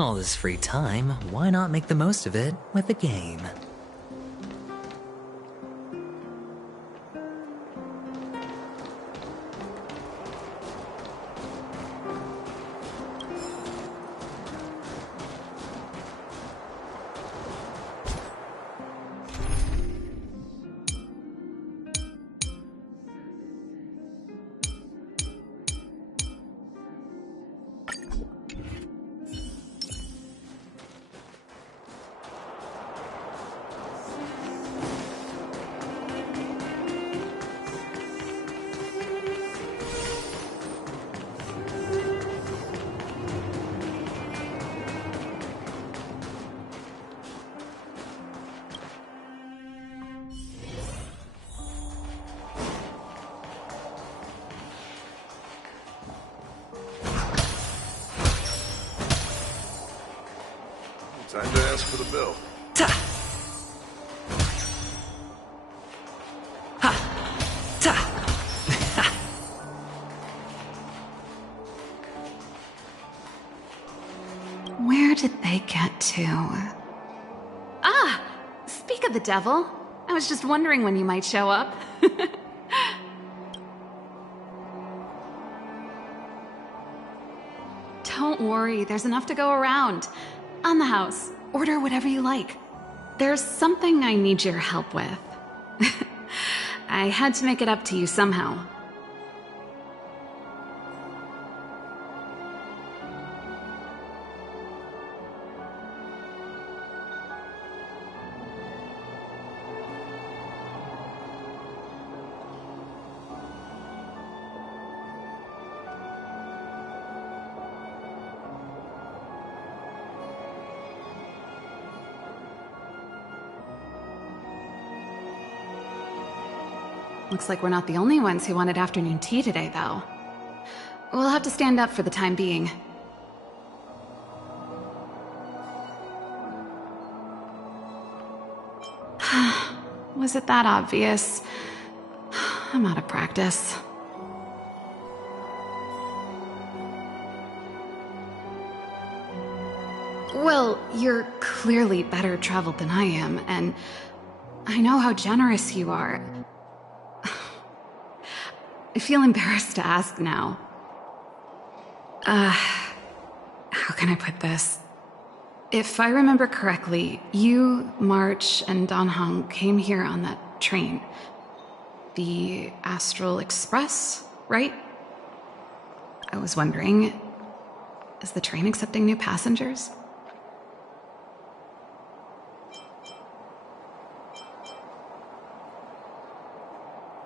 All this free time, why not make the most of it with a game? Time to ask for the bill. Ta! Ha! Ta! Ha! Where did they get to? Ah! Speak of the devil. I was just wondering when you might show up. Don't worry, there's enough to go around. On the house. Order whatever you like. There's something I need your help with. I had to make it up to you somehow. Looks like we're not the only ones who wanted afternoon tea today, though. We'll have to stand up for the time being. Was it that obvious? I'm out of practice. Well, you're clearly better traveled than I am, and I know how generous you are. I feel embarrassed to ask now. How can I put this? If I remember correctly, you, March, and Don Hong came here on that train. The Astral Express, right? I was wondering, is the train accepting new passengers?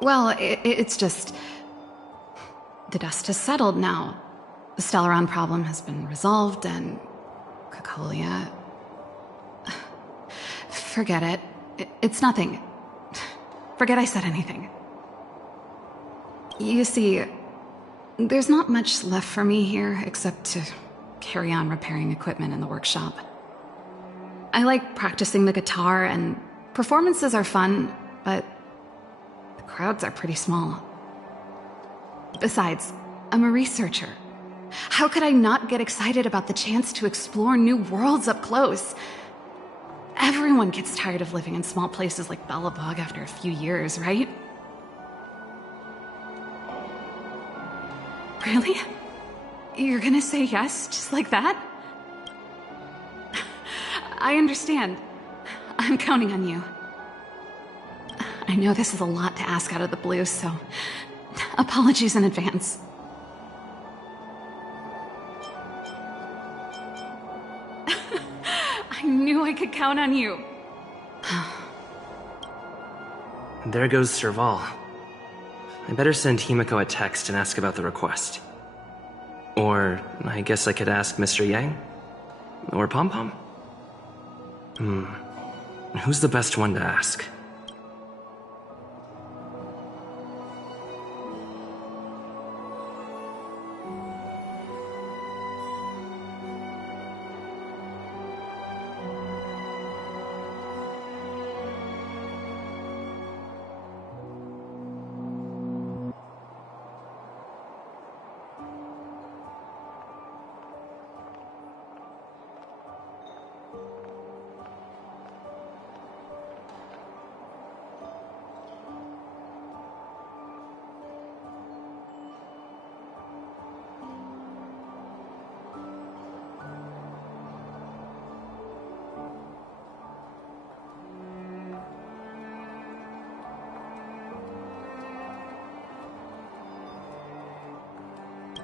Well, it's just... the dust has settled now. The Stellaron problem has been resolved, and... Cocolia... Forget it. It's nothing. Forget I said anything. You see, there's not much left for me here except to carry on repairing equipment in the workshop. I like practicing the guitar, and performances are fun, but the crowds are pretty small. Besides, I'm a researcher. How could I not get excited about the chance to explore new worlds up close? Everyone gets tired of living in small places like Belobog after a few years, right? Really? You're gonna say yes, just like that? I understand. I'm counting on you. I know this is a lot to ask out of the blue, so apologies in advance. I knew I could count on you. There goes Serval. I better send Himiko a text and ask about the request. Or I guess I could ask Mr. Yang? Or Pom Pom? Who's the best one to ask?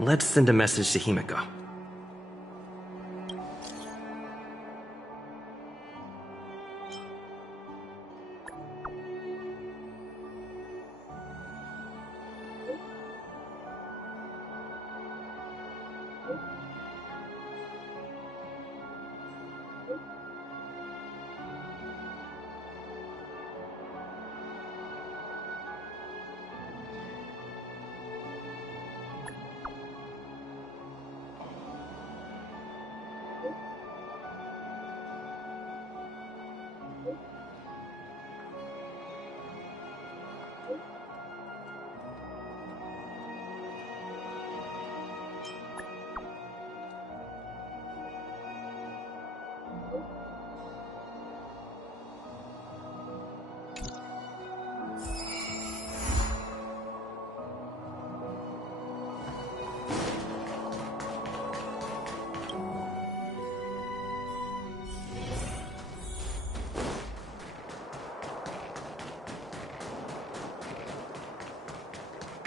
Let's send a message to Himiko.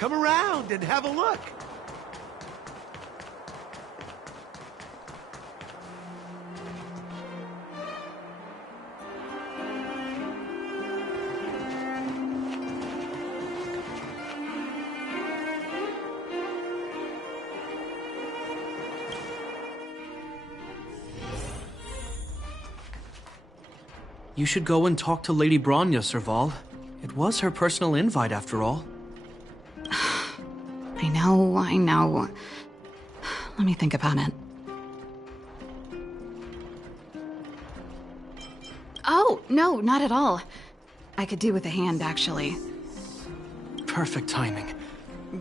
Come around and have a look. You should go and talk to Lady Bronya, Serval. It was her personal invite, after all. I know. Let me think about it. Oh, no, not at all. I could do with a hand, actually. Perfect timing.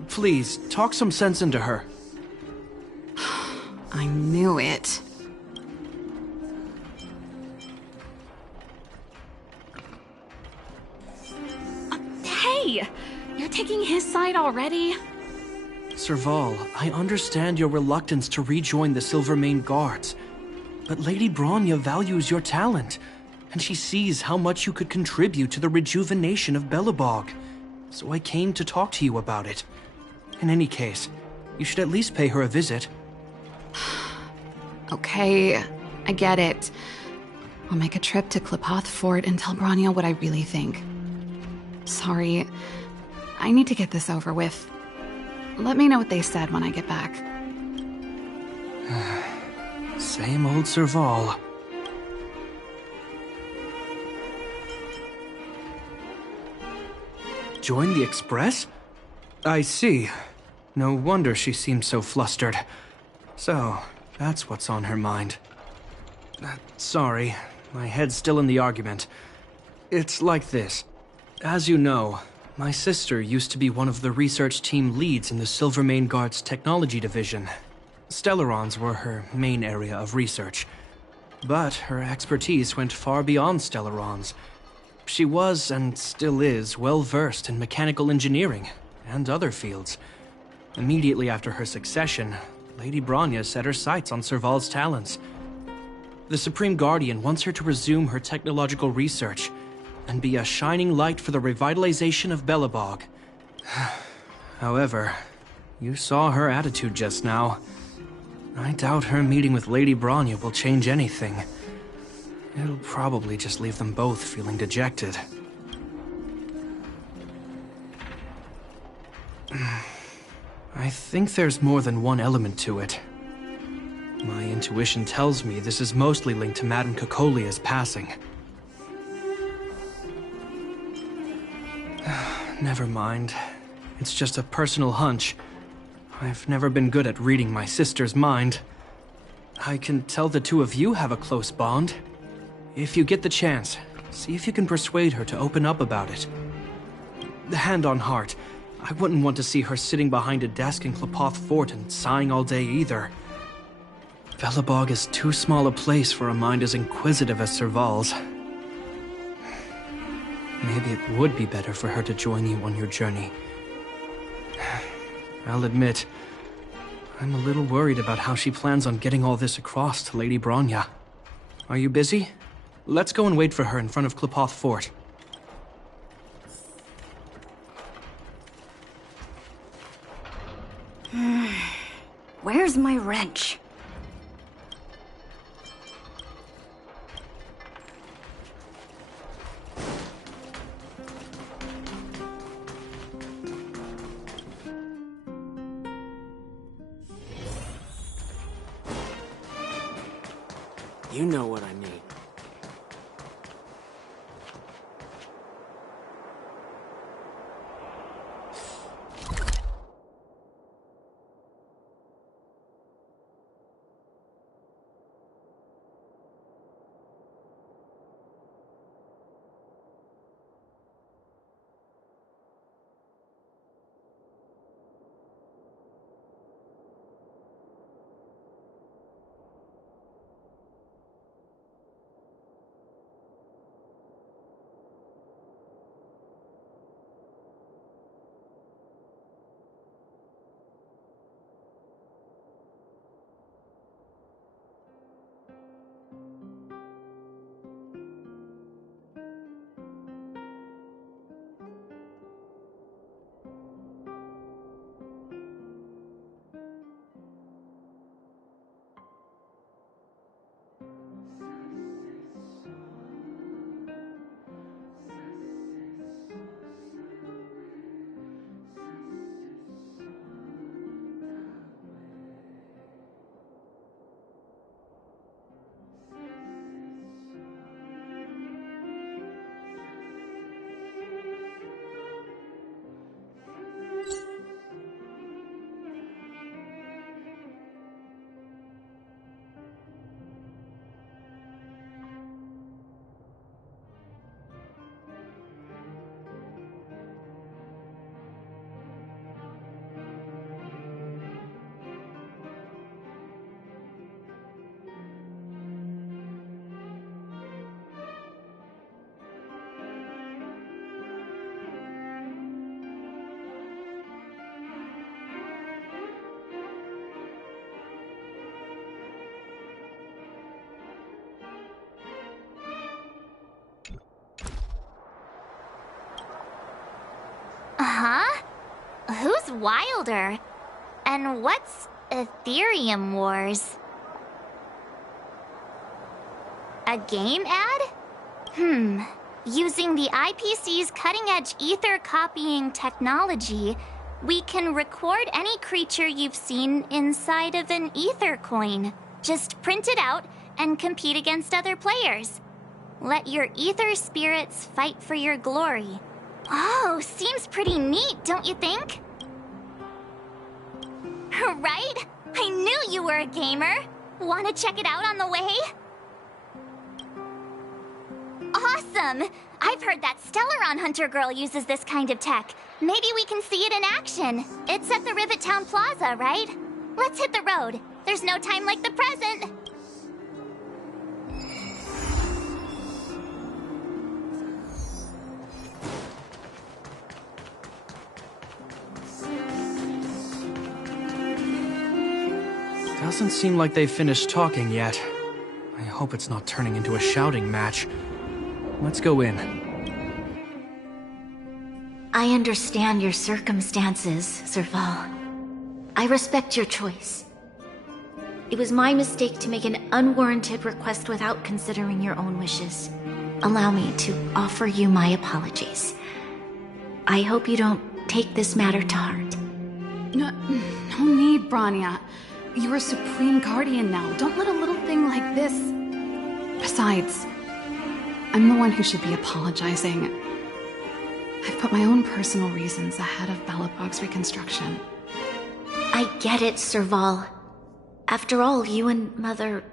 Please, talk some sense into her. I knew it. Hey! You're taking his side already? Serval, I understand your reluctance to rejoin the Silvermane Guards, but Lady Bronya values your talent, and she sees how much you could contribute to the rejuvenation of Belobog. So I came to talk to you about it. In any case, you should at least pay her a visit. Okay, I get it. I'll make a trip to Klipoth Fort and tell Bronya what I really think. Sorry, I need to get this over with. Let me know what they said when I get back. Same old Serval. Join the Express? I see. No wonder she seems so flustered. So, that's what's on her mind. Sorry, my head's still in the argument. It's like this. As you know, my sister used to be one of the research team leads in the Silvermane Guard's technology division. Stellarons were her main area of research. But her expertise went far beyond Stellarons. She was, and still is, well versed in mechanical engineering and other fields. Immediately after her succession, Lady Bronya set her sights on Serval's talents. The Supreme Guardian wants her to resume her technological research and be a shining light for the revitalization of Belobog. However, you saw her attitude just now. I doubt her meeting with Lady Bronya will change anything. It'll probably just leave them both feeling dejected. I think there's more than one element to it. My intuition tells me this is mostly linked to Madame Cocolia's passing. Never mind. It's just a personal hunch. I've never been good at reading my sister's mind. I can tell the two of you have a close bond. If you get the chance, see if you can persuade her to open up about it. Hand on heart, I wouldn't want to see her sitting behind a desk in Klipoth Fort and sighing all day either. Belobog is too small a place for a mind as inquisitive as Serval's. Maybe it would be better for her to join you on your journey. I'll admit, I'm a little worried about how she plans on getting all this across to Lady Bronya. Are you busy? Let's go and wait for her in front of Klipoth Fort. Where's my wrench? You know what I mean. Huh? Who's Wilder? And what's Ethereum Wars? A game ad? Using the IPC's cutting-edge ether copying technology, we can record any creature you've seen inside of an ether coin. Just print it out and compete against other players. Let your ether spirits fight for your glory. Oh, seems pretty neat, don't you think? Right? I knew you were a gamer. Want to check it out on the way? Awesome! I've heard that Stellaron Hunter girl uses this kind of tech. Maybe we can see it in action. It's at the Rivet Town Plaza, right? Let's hit the road. There's no time like the present. Doesn't seem like they've finished talking yet. I hope it's not turning into a shouting match. Let's go in. I understand your circumstances, Serval. I respect your choice. It was my mistake to make an unwarranted request without considering your own wishes. Allow me to offer you my apologies. I hope you don't take this matter to heart. No need, Branya. You're a Supreme Guardian now. Don't let a little thing like this... Besides, I'm the one who should be apologizing. I've put my own personal reasons ahead of Belobog's reconstruction. I get it, Serval. After all, you and Mother...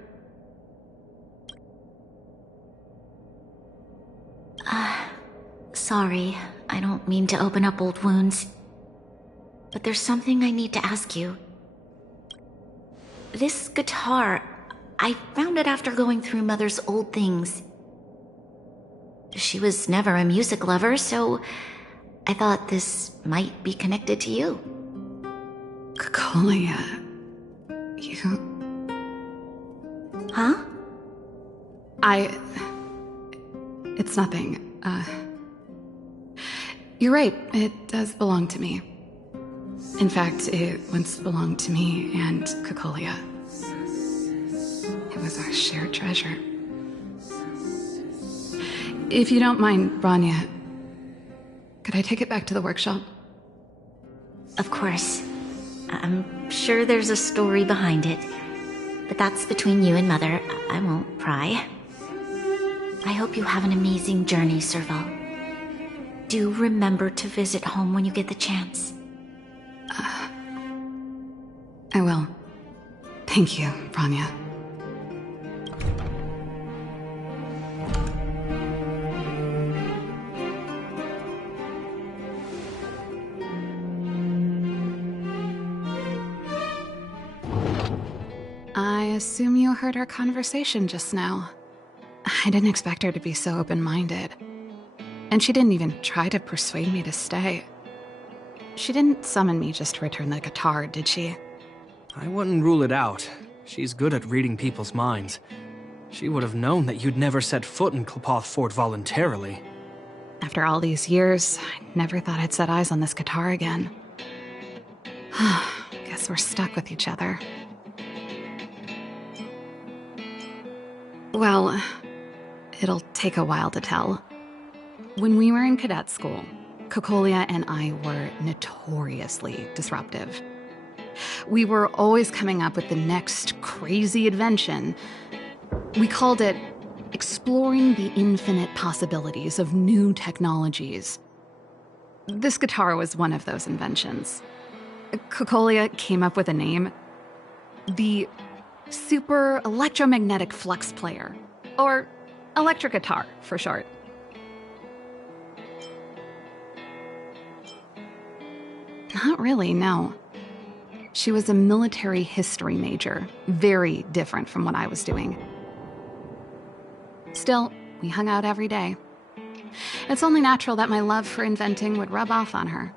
Sorry, I don't mean to open up old wounds. But there's something I need to ask you. This guitar, I found it after going through Mother's old things. She was never a music lover, so I thought this might be connected to you. Kalia, you... Huh? It's nothing. You're right, it does belong to me. In fact, it once belonged to me and Kokolia. It was our shared treasure. If you don't mind, Rania, could I take it back to the workshop? Of course. I'm sure there's a story behind it. But that's between you and Mother. I won't pry. I hope you have an amazing journey, Serval. Do remember to visit home when you get the chance. I will. Thank you, Rania. I assume you heard our conversation just now. I didn't expect her to be so open-minded. And she didn't even try to persuade me to stay. She didn't summon me just to return the guitar, did she? I wouldn't rule it out. She's good at reading people's minds. She would have known that you'd never set foot in Klapoth Fort voluntarily. After all these years, I never thought I'd set eyes on this guitar again. Guess we're stuck with each other. Well, it'll take a while to tell. When we were in cadet school, Kokolia and I were notoriously disruptive. We were always coming up with the next crazy invention. We called it exploring the infinite possibilities of new technologies. This guitar was one of those inventions. Kokolia came up with a name. The Super Electromagnetic Flux Player, or electric guitar for short. Not really, no. She was a military history major, very different from what I was doing. Still, we hung out every day. It's only natural that my love for inventing would rub off on her.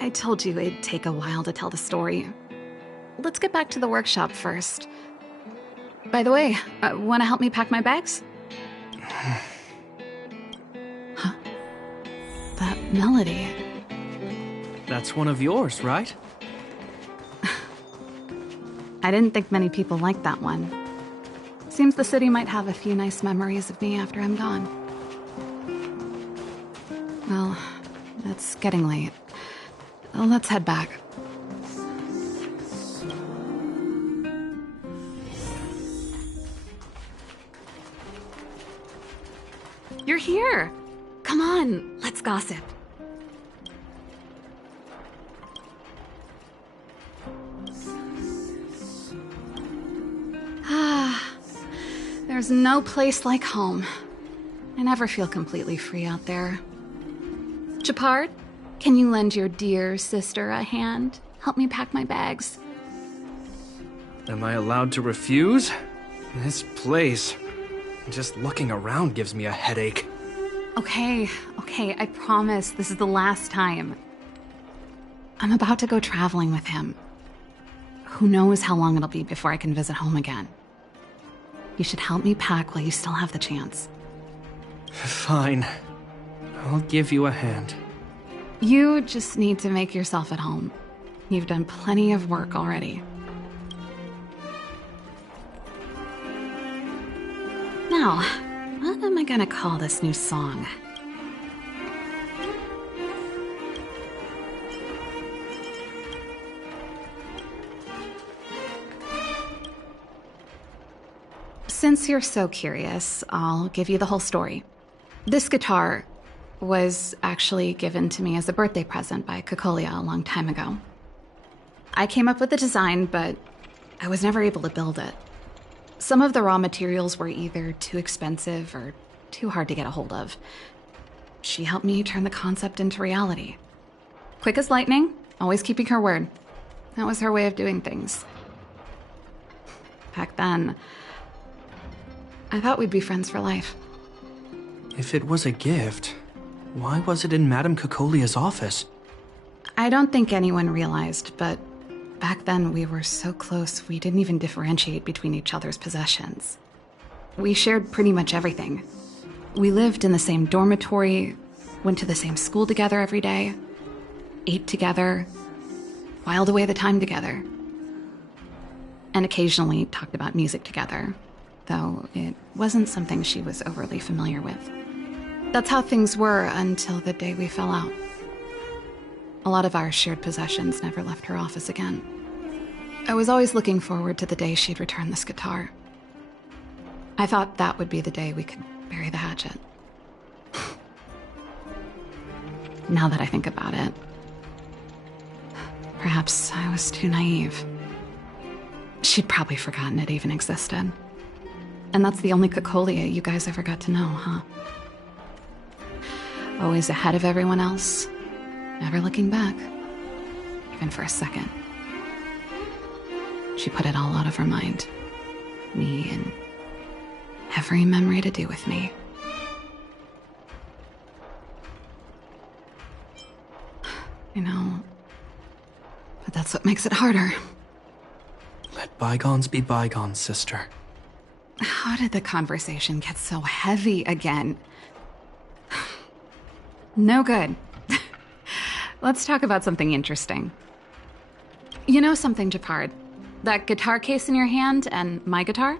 I told you it'd take a while to tell the story. Let's get back to the workshop first. By the way, want to help me pack my bags? Huh? That melody. That's one of yours, right? I didn't think many people liked that one. Seems the city might have a few nice memories of me after I'm gone. Well, it's getting late. Let's head back. You're here! Come on, let's gossip. There's no place like home. I never feel completely free out there. Chapard, can you lend your dear sister a hand? Help me pack my bags. Am I allowed to refuse? This place, just looking around gives me a headache. Okay, I promise this is the last time. I'm about to go traveling with him. Who knows how long it'll be before I can visit home again. You should help me pack while you still have the chance. Fine. I'll give you a hand. You just need to make yourself at home. You've done plenty of work already. Now, what am I gonna call this new song? Since you're so curious, I'll give you the whole story. This guitar was actually given to me as a birthday present by Kokolia a long time ago. I came up with the design, but I was never able to build it. Some of the raw materials were either too expensive or too hard to get a hold of. She helped me turn the concept into reality. Quick as lightning, always keeping her word. That was her way of doing things. Back then, I thought we'd be friends for life. If it was a gift, why was it in Madame Kokolia's office? I don't think anyone realized, but back then we were so close we didn't even differentiate between each other's possessions. We shared pretty much everything. We lived in the same dormitory, went to the same school together every day. ate together, whiled away the time together, and occasionally talked about music together, though it wasn't something she was overly familiar with. That's how things were until the day we fell out. A lot of our shared possessions never left her office again. I was always looking forward to the day she'd return this guitar. I thought that would be the day we could bury the hatchet. Now that I think about it, perhaps I was too naive. She'd probably forgotten it even existed. And that's the only Cocolia you guys ever got to know, huh? Always ahead of everyone else, never looking back, even for a second. She put it all out of her mind. Me and every memory to do with me. I know, but that's what makes it harder. Let bygones be bygones, sister. How did the conversation get so heavy again? No good. Let's talk about something interesting. You know something, Japard? That guitar case in your hand and my guitar?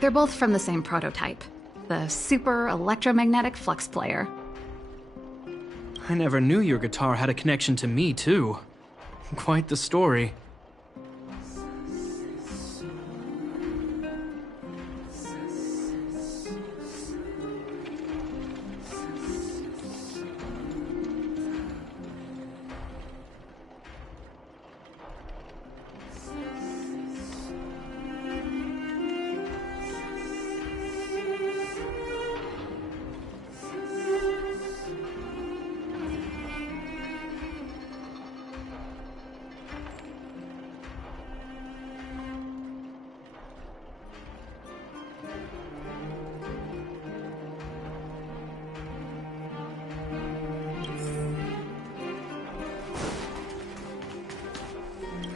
They're both from the same prototype. The Super Electromagnetic Flux Player. I never knew your guitar had a connection to me, too. Quite the story.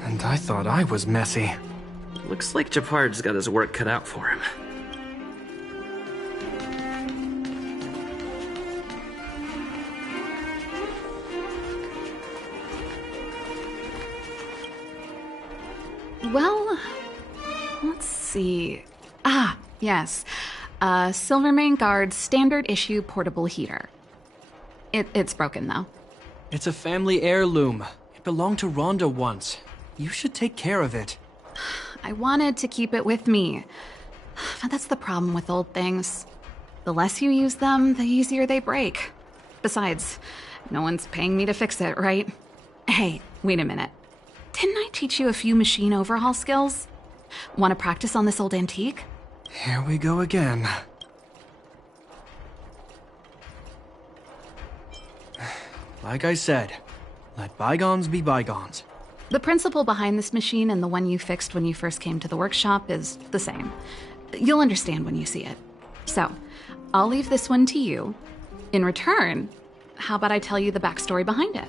And I thought I was messy. Looks like Japard's got his work cut out for him. Well, let's see. Ah, yes. Silvermane Guard standard issue portable heater. It's broken, though. It's a family heirloom. It belonged to Rhonda once. You should take care of it. I wanted to keep it with me. But that's the problem with old things. The less you use them, the easier they break. Besides, no one's paying me to fix it, right? Hey, wait a minute. Didn't I teach you a few machine overhaul skills? Want to practice on this old antique? Here we go again. Like I said, let bygones be bygones. The principle behind this machine and the one you fixed when you first came to the workshop is the same. You'll understand when you see it. So, I'll leave this one to you. In return, how about I tell you the backstory behind it?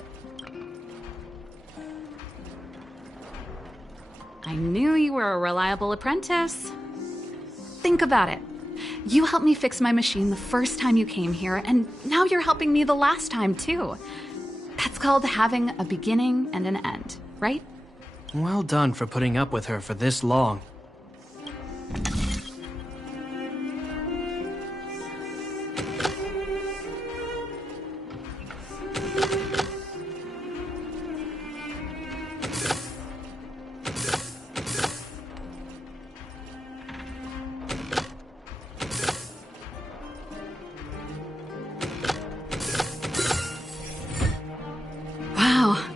I knew you were a reliable apprentice. Think about it. You helped me fix my machine the first time you came here, and now you're helping me the last time, too. That's called having a beginning and an end, right? Well done for putting up with her for this long.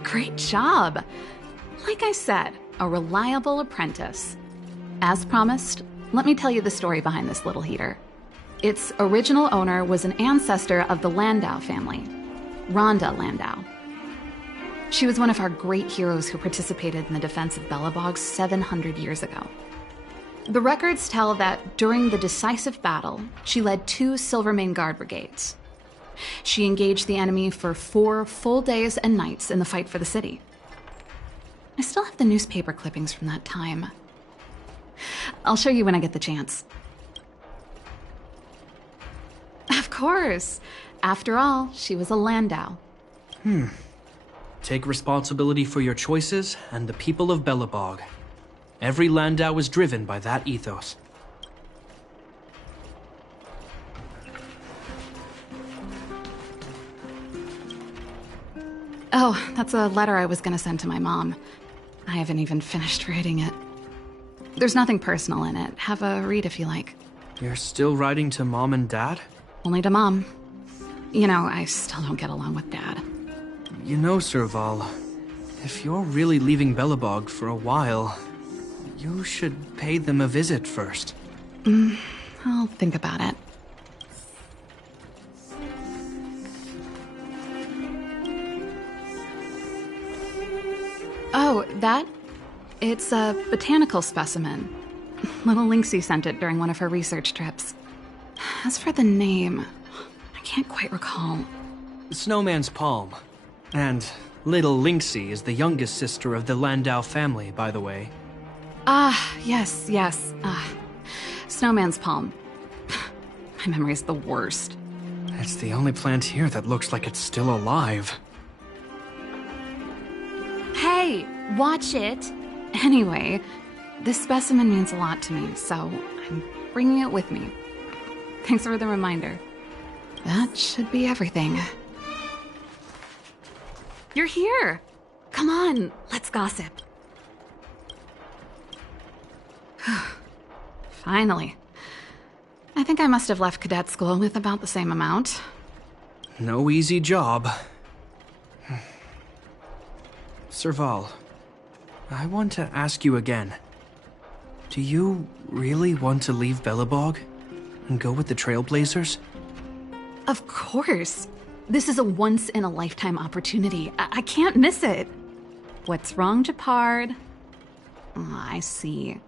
Great job. Like I said, a reliable apprentice. As promised, let me tell you the story behind this little heater. Its original owner was an ancestor of the Landau family, Rhonda Landau. She was one of our great heroes who participated in the defense of Belobog 700 years ago. The records tell that during the decisive battle, she led 2 Silvermane Guard brigades. She engaged the enemy for 4 full days and nights in the fight for the city. I still have the newspaper clippings from that time. I'll show you when I get the chance. Of course. After all, she was a Landau. Take responsibility for your choices and the people of Belobog. Every Landau is driven by that ethos. Oh, that's a letter I was gonna send to my mom. I haven't even finished writing it. There's nothing personal in it. Have a read if you like. You're still writing to Mom and Dad? Only to Mom. You know, I still don't get along with Dad. You know, Serval, if you're really leaving Belobog for a while, you should pay them a visit first. I'll think about it. Oh, that? It's a botanical specimen. Little Lynxie sent it during one of her research trips. As for the name, I can't quite recall. Snowman's Palm. And Little Lynxie is the youngest sister of the Landau family, by the way. Ah, yes. Snowman's Palm. My memory's the worst. It's the only plant here that looks like it's still alive. Hey, watch it! Anyway, this specimen means a lot to me, so I'm bringing it with me. Thanks for the reminder. That should be everything. You're here! Come on, let's gossip. Finally. I think I must have left cadet school with about the same amount. No easy job. Serval, I want to ask you again. Do you really want to leave Belobog and go with the Trailblazers? Of course. This is a once-in-a-lifetime opportunity. I can't miss it. What's wrong, Japard? Oh, I see.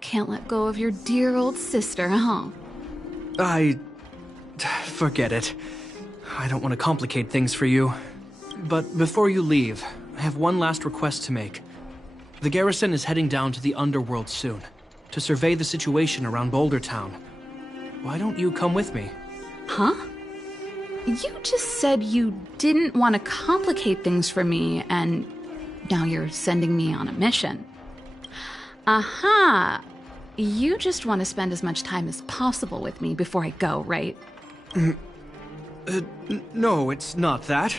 Can't let go of your dear old sister, huh? Forget it. I don't want to complicate things for you. But before you leave, I have one last request to make. The garrison is heading down to the underworld soon, to survey the situation around Boulder Town. Why don't you come with me? Huh? You just said you didn't want to complicate things for me, and now you're sending me on a mission. Aha! You just want to spend as much time as possible with me before I go, right? No, it's not that.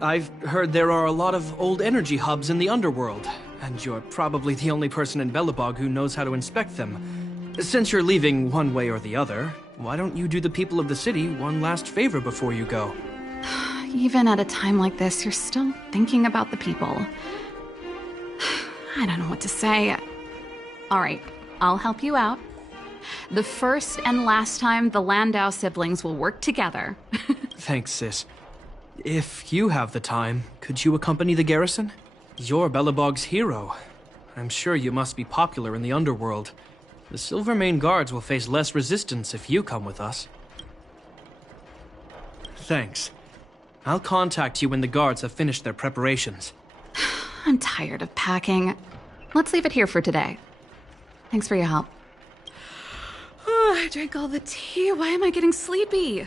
I've heard there are a lot of old energy hubs in the underworld, and you're probably the only person in Belobog who knows how to inspect them. Since you're leaving one way or the other, why don't you do the people of the city one last favor before you go? Even at a time like this, you're still thinking about the people. I don't know what to say. All right, I'll help you out. The first and last time the Landau siblings will work together. Thanks, sis. If you have the time, could you accompany the garrison? You're Belobog's hero. I'm sure you must be popular in the underworld. The Silvermane Guards will face less resistance if you come with us. Thanks. I'll contact you when the guards have finished their preparations. I'm tired of packing. Let's leave it here for today. Thanks for your help. Oh, I drank all the tea. Why am I getting sleepy?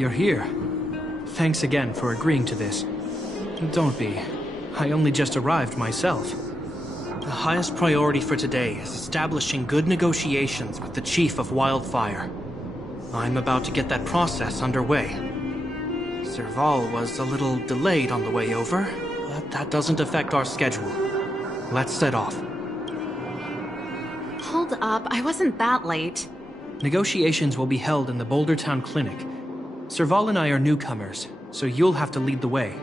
you're here. Thanks again for agreeing to this. Don't be. I only just arrived myself. The highest priority for today is establishing good negotiations with the Chief of Wildfire. I'm about to get that process underway. Serval was a little delayed on the way over, but that doesn't affect our schedule. Let's set off. Hold up, I wasn't that late. Negotiations will be held in the Boulder Town Clinic. Serval and I are newcomers, so you'll have to lead the way.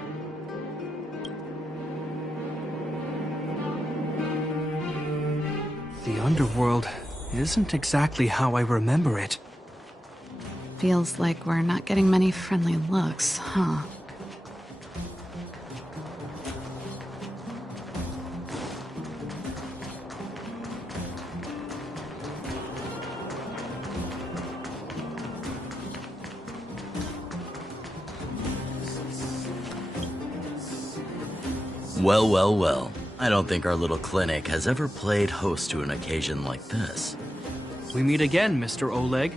The underworld isn't exactly how I remember it. Feels like we're not getting many friendly looks, huh? Well, well, well. I don't think our little clinic has ever played host to an occasion like this. We meet again, Mr. Oleg.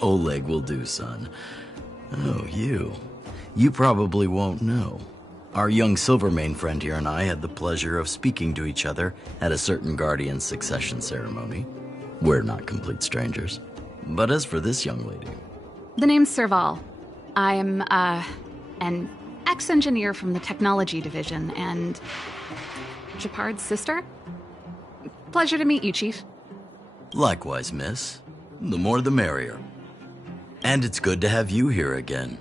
Oleg will do, son. Oh, you. You probably won't know. Our young Silvermane friend here and I had the pleasure of speaking to each other at a certain Guardian succession ceremony. We're not complete strangers. But as for this young lady... The name's Serval. I'm, an ex-engineer from the technology division, and... Japard's sister? Pleasure to meet you, Chief. Likewise, miss. The more the merrier. And it's good to have you here again.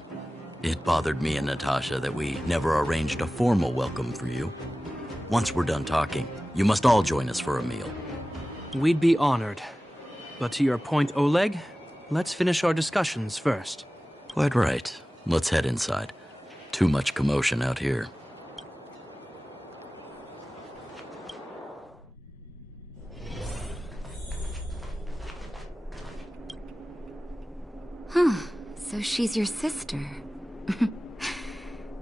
It bothered me and Natasha that we never arranged a formal welcome for you. Once we're done talking, you must all join us for a meal. We'd be honored. But to your point, Oleg, let's finish our discussions first. Quite right. Let's head inside. Too much commotion out here. So she's your sister.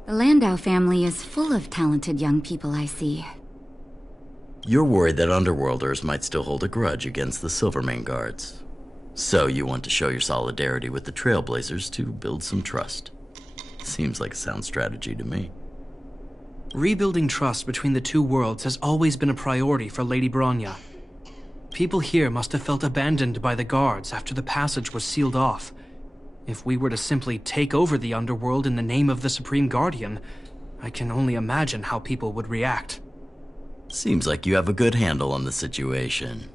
The Landau family is full of talented young people, I see. You're worried that Underworlders might still hold a grudge against the Silvermane guards. So you want to show your solidarity with the Trailblazers to build some trust. Seems like a sound strategy to me. Rebuilding trust between the two worlds has always been a priority for Lady Bronya. People here must have felt abandoned by the guards after the passage was sealed off. If we were to simply take over the Underworld in the name of the Supreme Guardian, I can only imagine how people would react. Seems like you have a good handle on the situation.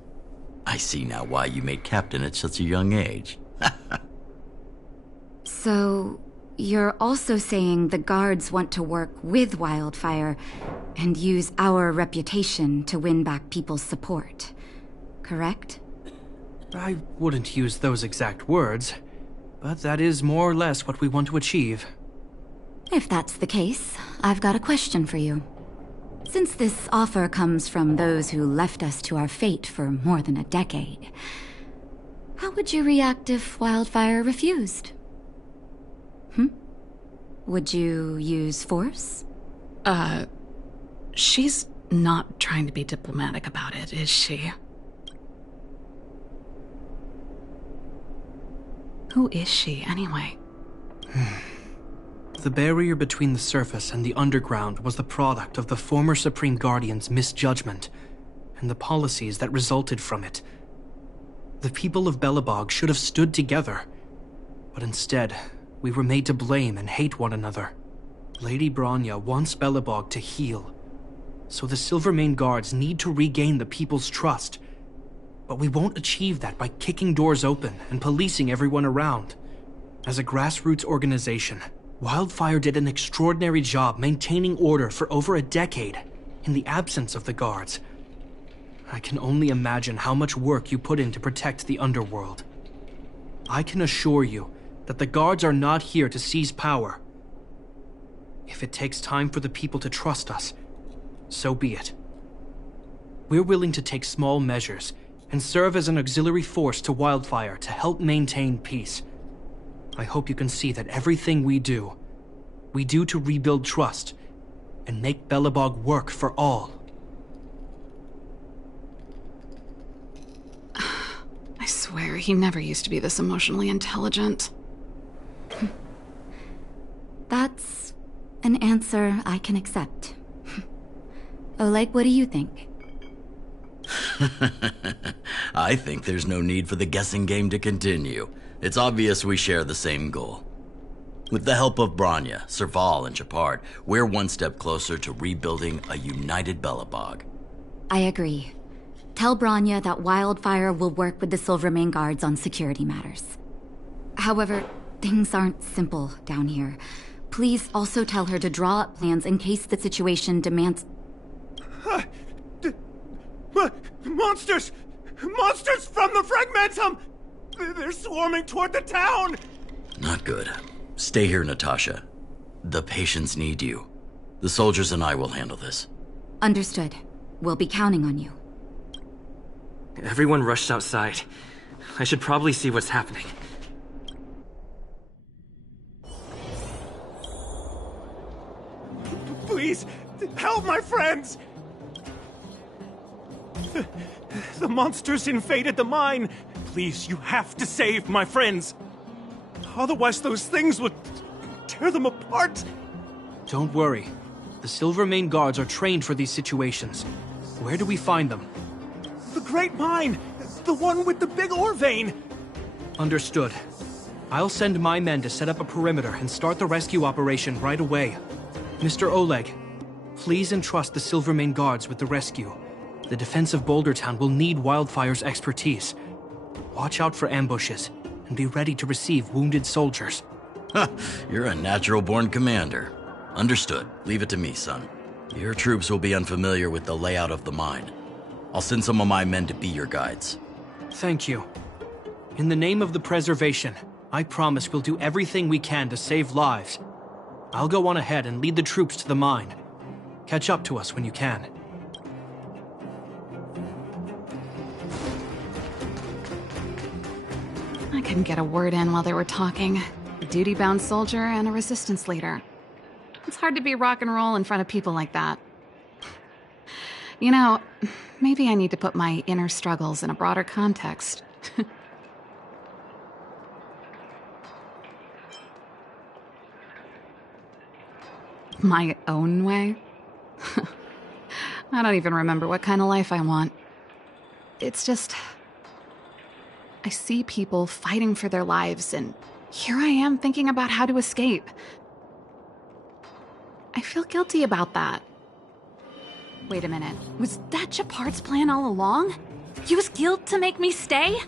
I see now why you made captain at such a young age. So, you're also saying the guards want to work with Wildfire and use our reputation to win back people's support, correct? I wouldn't use those exact words, but that is more or less what we want to achieve. If that's the case, I've got a question for you. Since this offer comes from those who left us to our fate for more than a decade, how would you react if Wildfire refused? Would you use force? She's not trying to be diplomatic about it, is she? Who is she, anyway? The barrier between the surface and the underground was the product of the former Supreme Guardian's misjudgment, and the policies that resulted from it. The people of Belobog should have stood together, but instead, we were made to blame and hate one another. Lady Bronya wants Belobog to heal, so the Silvermane guards need to regain the people's trust. But we won't achieve that by kicking doors open and policing everyone around. As a grassroots organization, Wildfire did an extraordinary job maintaining order for over a decade in the absence of the guards. I can only imagine how much work you put in to protect the Underworld. I can assure you that the guards are not here to seize power. If it takes time for the people to trust us, so be it. We're willing to take small measures and serve as an auxiliary force to Wildfire to help maintain peace. I hope you can see that everything we do to rebuild trust and make Belobog work for all. I swear, he never used to be this emotionally intelligent. That's an answer I can accept. Oleg, what do you think? I think there's no need for the guessing game to continue. It's obvious we share the same goal. With the help of Branya, Serval, and Shepard, we're one step closer to rebuilding a united Belobog. I agree. Tell Branya that Wildfire will work with the Silvermane guards on security matters. However, things aren't simple down here. Please also tell her to draw up plans in case the situation demands... Monsters! Monsters from the Fragmentum! They're swarming toward the town! Not good. Stay here, Natasha. The patients need you. The soldiers and I will handle this. Understood. We'll be counting on you. Everyone rushed outside. I should probably see what's happening. Please, help my friends! The monsters invaded the mine. Please, you have to save my friends. Otherwise, those things would tear them apart. Don't worry. The Silvermane guards are trained for these situations. Where do we find them? The Great Mine! The one with the big ore vein! Understood. I'll send my men to set up a perimeter and start the rescue operation right away. Mr. Oleg, please entrust the Silvermane guards with the rescue. The defense of Boulder Town will need Wildfire's expertise. Watch out for ambushes, and be ready to receive wounded soldiers. You're a natural-born commander. Understood. Leave it to me, son. Your troops will be unfamiliar with the layout of the mine. I'll send some of my men to be your guides. Thank you. In the name of the preservation, I promise we'll do everything we can to save lives. I'll go on ahead and lead the troops to the mine. Catch up to us when you can. I couldn't get a word in while they were talking. A duty-bound soldier and a resistance leader. It's hard to be rock and roll in front of people like that. You know, maybe I need to put my inner struggles in a broader context. My own way? I don't even remember what kind of life I want. It's just... I see people fighting for their lives, and here I am thinking about how to escape. I feel guilty about that. Wait a minute. Was that Shepard's plan all along? Use guilt to make me stay?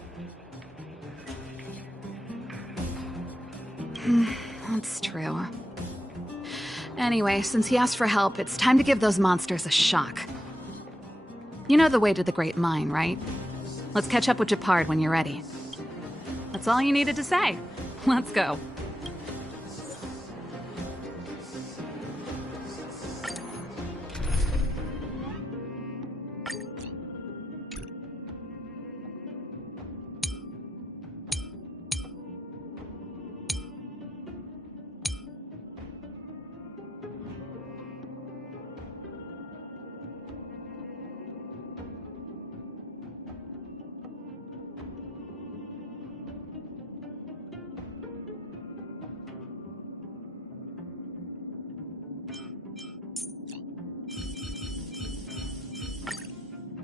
That's true. Anyway, since he asked for help, it's time to give those monsters a shock. You know the way to the Great Mine, right? Let's catch up with Shepard when you're ready. That's all you needed to say. Let's go.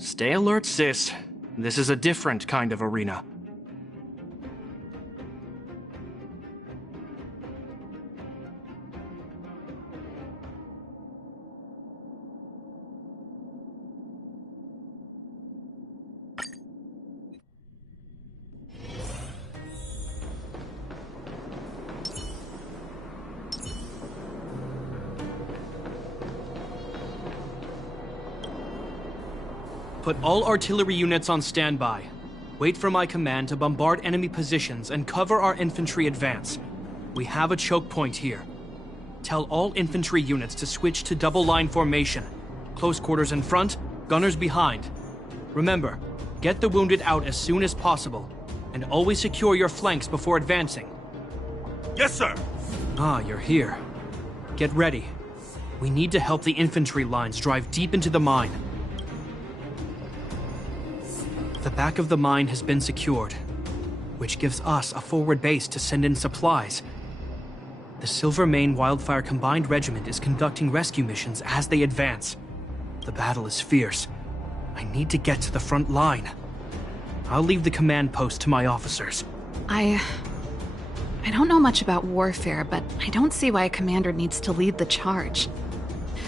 Stay alert, sis. This is a different kind of arena. Put all artillery units on standby. Wait for my command to bombard enemy positions and cover our infantry advance. We have a choke point here. Tell all infantry units to switch to double line formation. Close quarters in front, gunners behind. Remember, get the wounded out as soon as possible, and always secure your flanks before advancing. Yes, sir! Ah, you're here. Get ready. We need to help the infantry lines drive deep into the mine. The back of the mine has been secured. which gives us a forward base to send in supplies. The Silvermane Wildfire Combined Regiment is conducting rescue missions as they advance. The battle is fierce. I need to get to the front line. I'll leave the command post to my officers. I don't know much about warfare, but I don't see why a commander needs to lead the charge.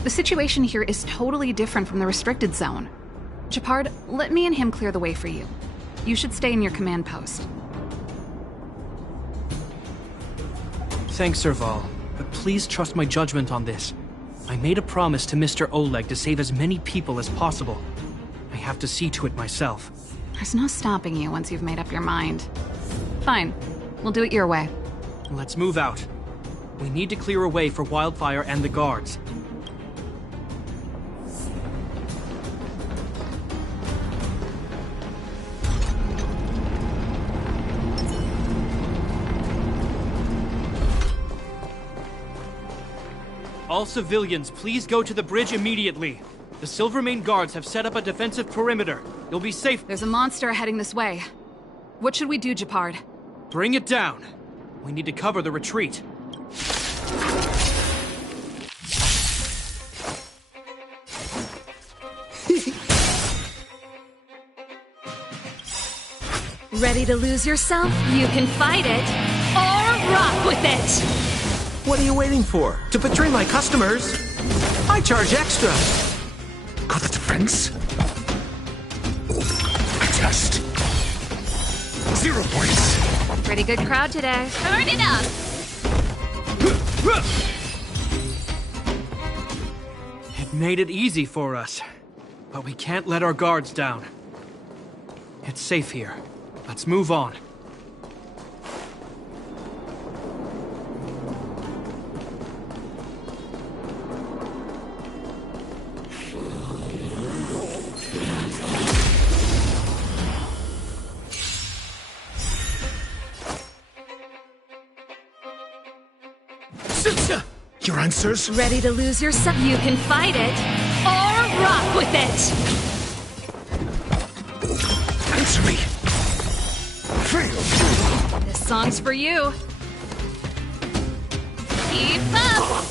The situation here is totally different from the restricted zone. Gepard, let me and him clear the way for you. You should stay in your command post. Thanks, Serval, but please trust my judgment on this. I made a promise to Mr. Oleg to save as many people as possible. I have to see to it myself. There's no stopping you once you've made up your mind. Fine. We'll do it your way. Let's move out. We need to clear a way for Wildfire and the guards. All civilians, please go to the bridge immediately. The Silvermane guards have set up a defensive perimeter. You'll be safe. There's a monster heading this way. What should we do, Gepard? Bring it down. We need to cover the retreat. Ready to lose yourself? You can fight it, or rock with it! What are you waiting for? To betray my customers? I charge extra. Got the defense? I test. 0 points. Pretty good crowd today. Turn it up! It made it easy for us, but we can't let our guards down. It's safe here. Let's move on. Your answers? Ready to lose yourself? You can fight it, or rock with it! Answer me. Fail. This song's for you. Keep up!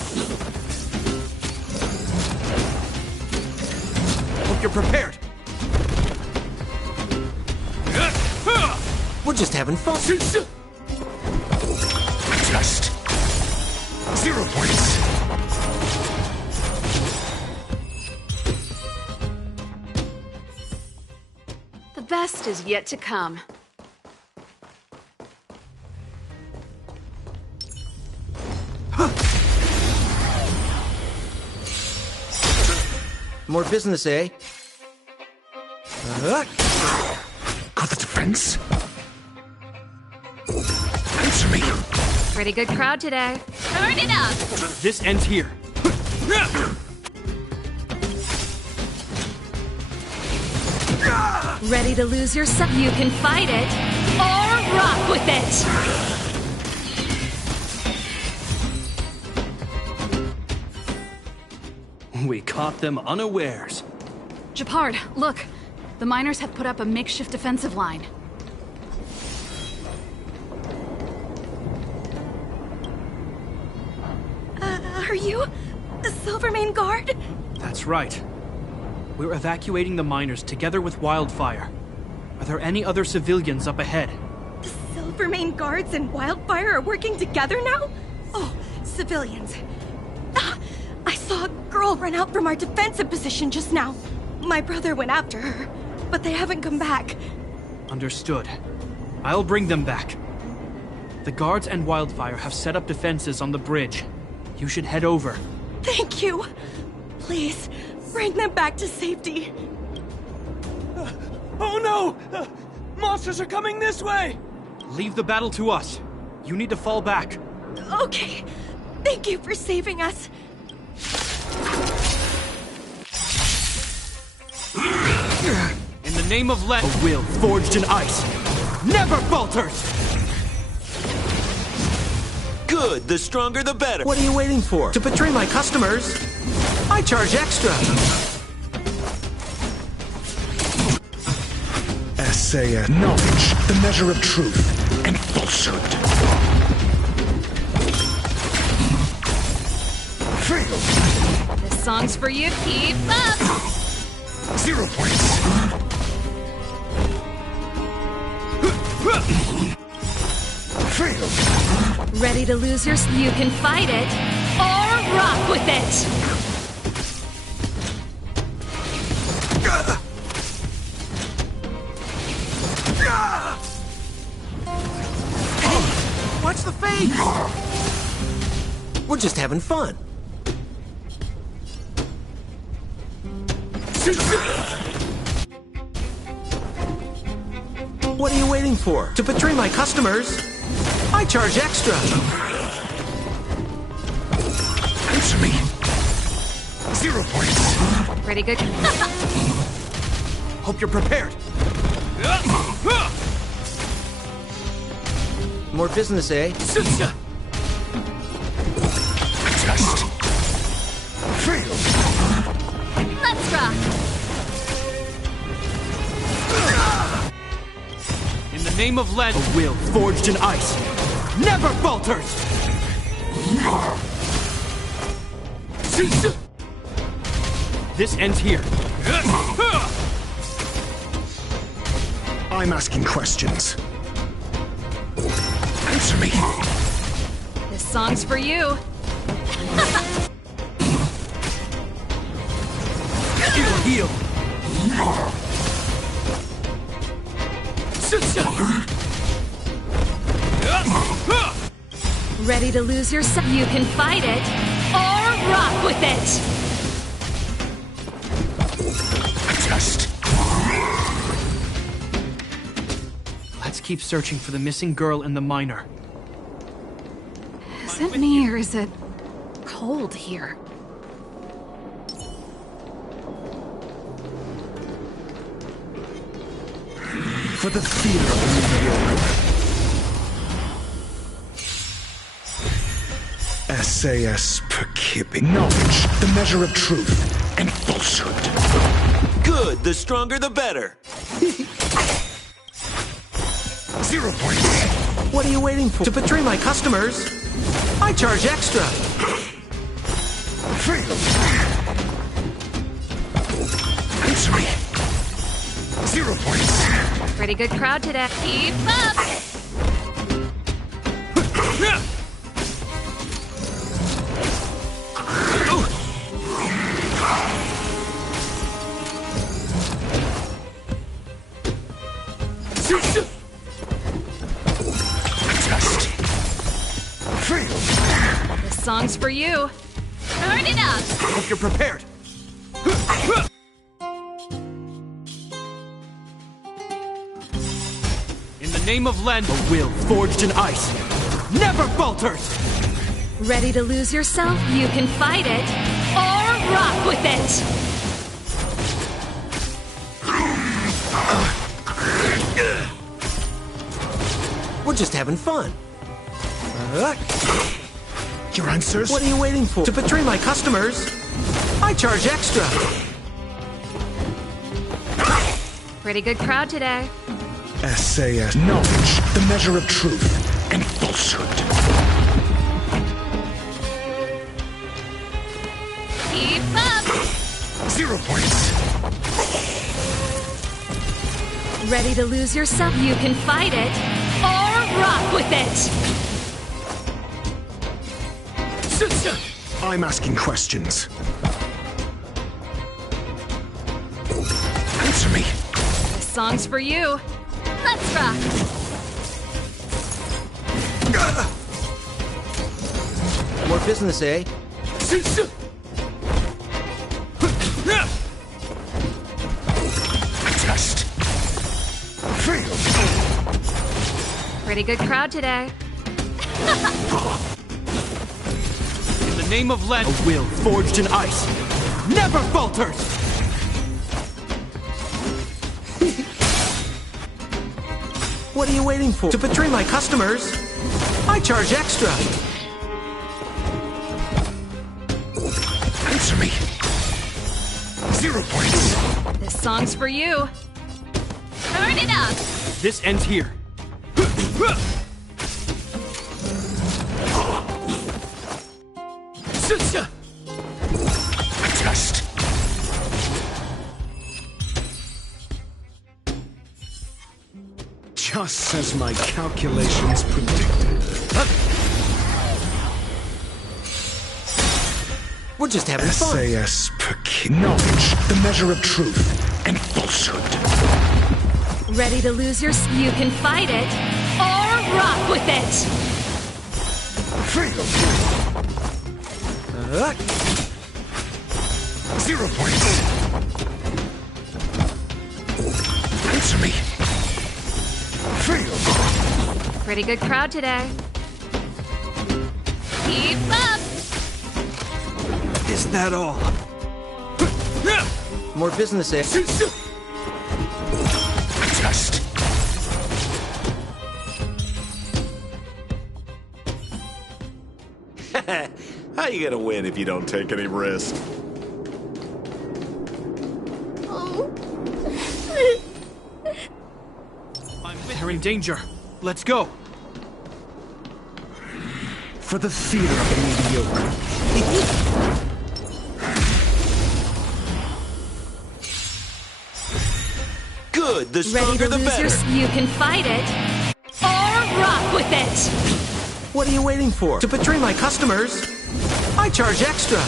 Hope you're prepared. We're just having fun. Just 0 points. The best is yet to come. More business, eh? Got the defense? Answer me. Pretty good crowd today. Turn it up! This ends here. Ready to lose yourself? You can fight it, or rock with it! We caught them unawares. Gepard, look. The miners have put up a makeshift defensive line. Are you the Silvermane Guard? That's right. We're evacuating the miners together with Wildfire. Are there any other civilians up ahead? The Silvermane Guards and Wildfire are working together now? Oh, civilians. I saw a girl run out from our defensive position just now. My brother went after her, but they haven't come back. Understood. I'll bring them back. The guards and Wildfire have set up defenses on the bridge. You should head over. Thank you. Please, bring them back to safety. Oh no! Monsters are coming this way! Leave the battle to us. You need to fall back. Okay. Thank you for saving us. In the name of a will forged in ice never falters! Good, the stronger the better. What are you waiting for? To betray my customers? I charge extra. Essay knowledge, the measure of truth. and falsehood. Fail. This song's for you. Keep up. 0 points. Fail. Ready to lose your... You can fight it or rock with it. Watch the fade! We're just having fun. What are you waiting for? To betray my customers, I charge extra. Answer me. 0 points. Pretty good. Hope you're prepared. More business, eh? Test. Fail. Let's rock. In the name of Len, a will forged in ice never falters! This ends here. I'm asking questions. Answer me. This song's for you. It'll heal. Ready to lose yourself? You can fight it or rock with it. Test. Let's keep searching for the missing girl and the miner. Is it me or is it cold here? For the fear of the mediocre. SAS per kipping. Knowledge, the measure of truth and falsehood. Good, the stronger the better. 0 points. What are you waiting for? To betray my customers, I charge extra. Fail. Answer me. 0 points. Pretty good crowd today. Keep up. Test. Fail. This song's for you. Turn it up. Hope you're prepared. In the name of Len, a will forged in ice never falters! Ready to lose yourself? You can fight it or rock with it. We're just having fun. Your answers? What are you waiting for? To betray my customers, I charge extra. Pretty good crowd today. SAS. Knowledge, the measure of truth and falsehood. Keep up. 0 points. Ready to lose yourself? You can fight it or rock with it. I'm asking questions. Answer me. This song's for you. Let's rock. More business, eh? Test. Fail. Pretty good crowd today. In the name of Len, a will forged in ice never falters! What are you waiting for? To betray my customers, I charge extra. Answer me. 0 points. This song's for you. Turn it up. This ends here. Test. Just as my calculations predicted. We're just having fun. SAS per knowledge, the measure of truth and falsehood. Ready to lose your... You can fight it, or rock with it! Fail. 0 points. Answer me. Fail. Pretty good crowd today. Keep up! Is that all? More business there. Test. How you gonna win if you don't take any risk? They're in danger. Let's go. For the fear of the mediocre. Good. The Ready stronger to the lose better. your... You can fight it, or rock with it! What are you waiting for? To betray my customers, I charge extra.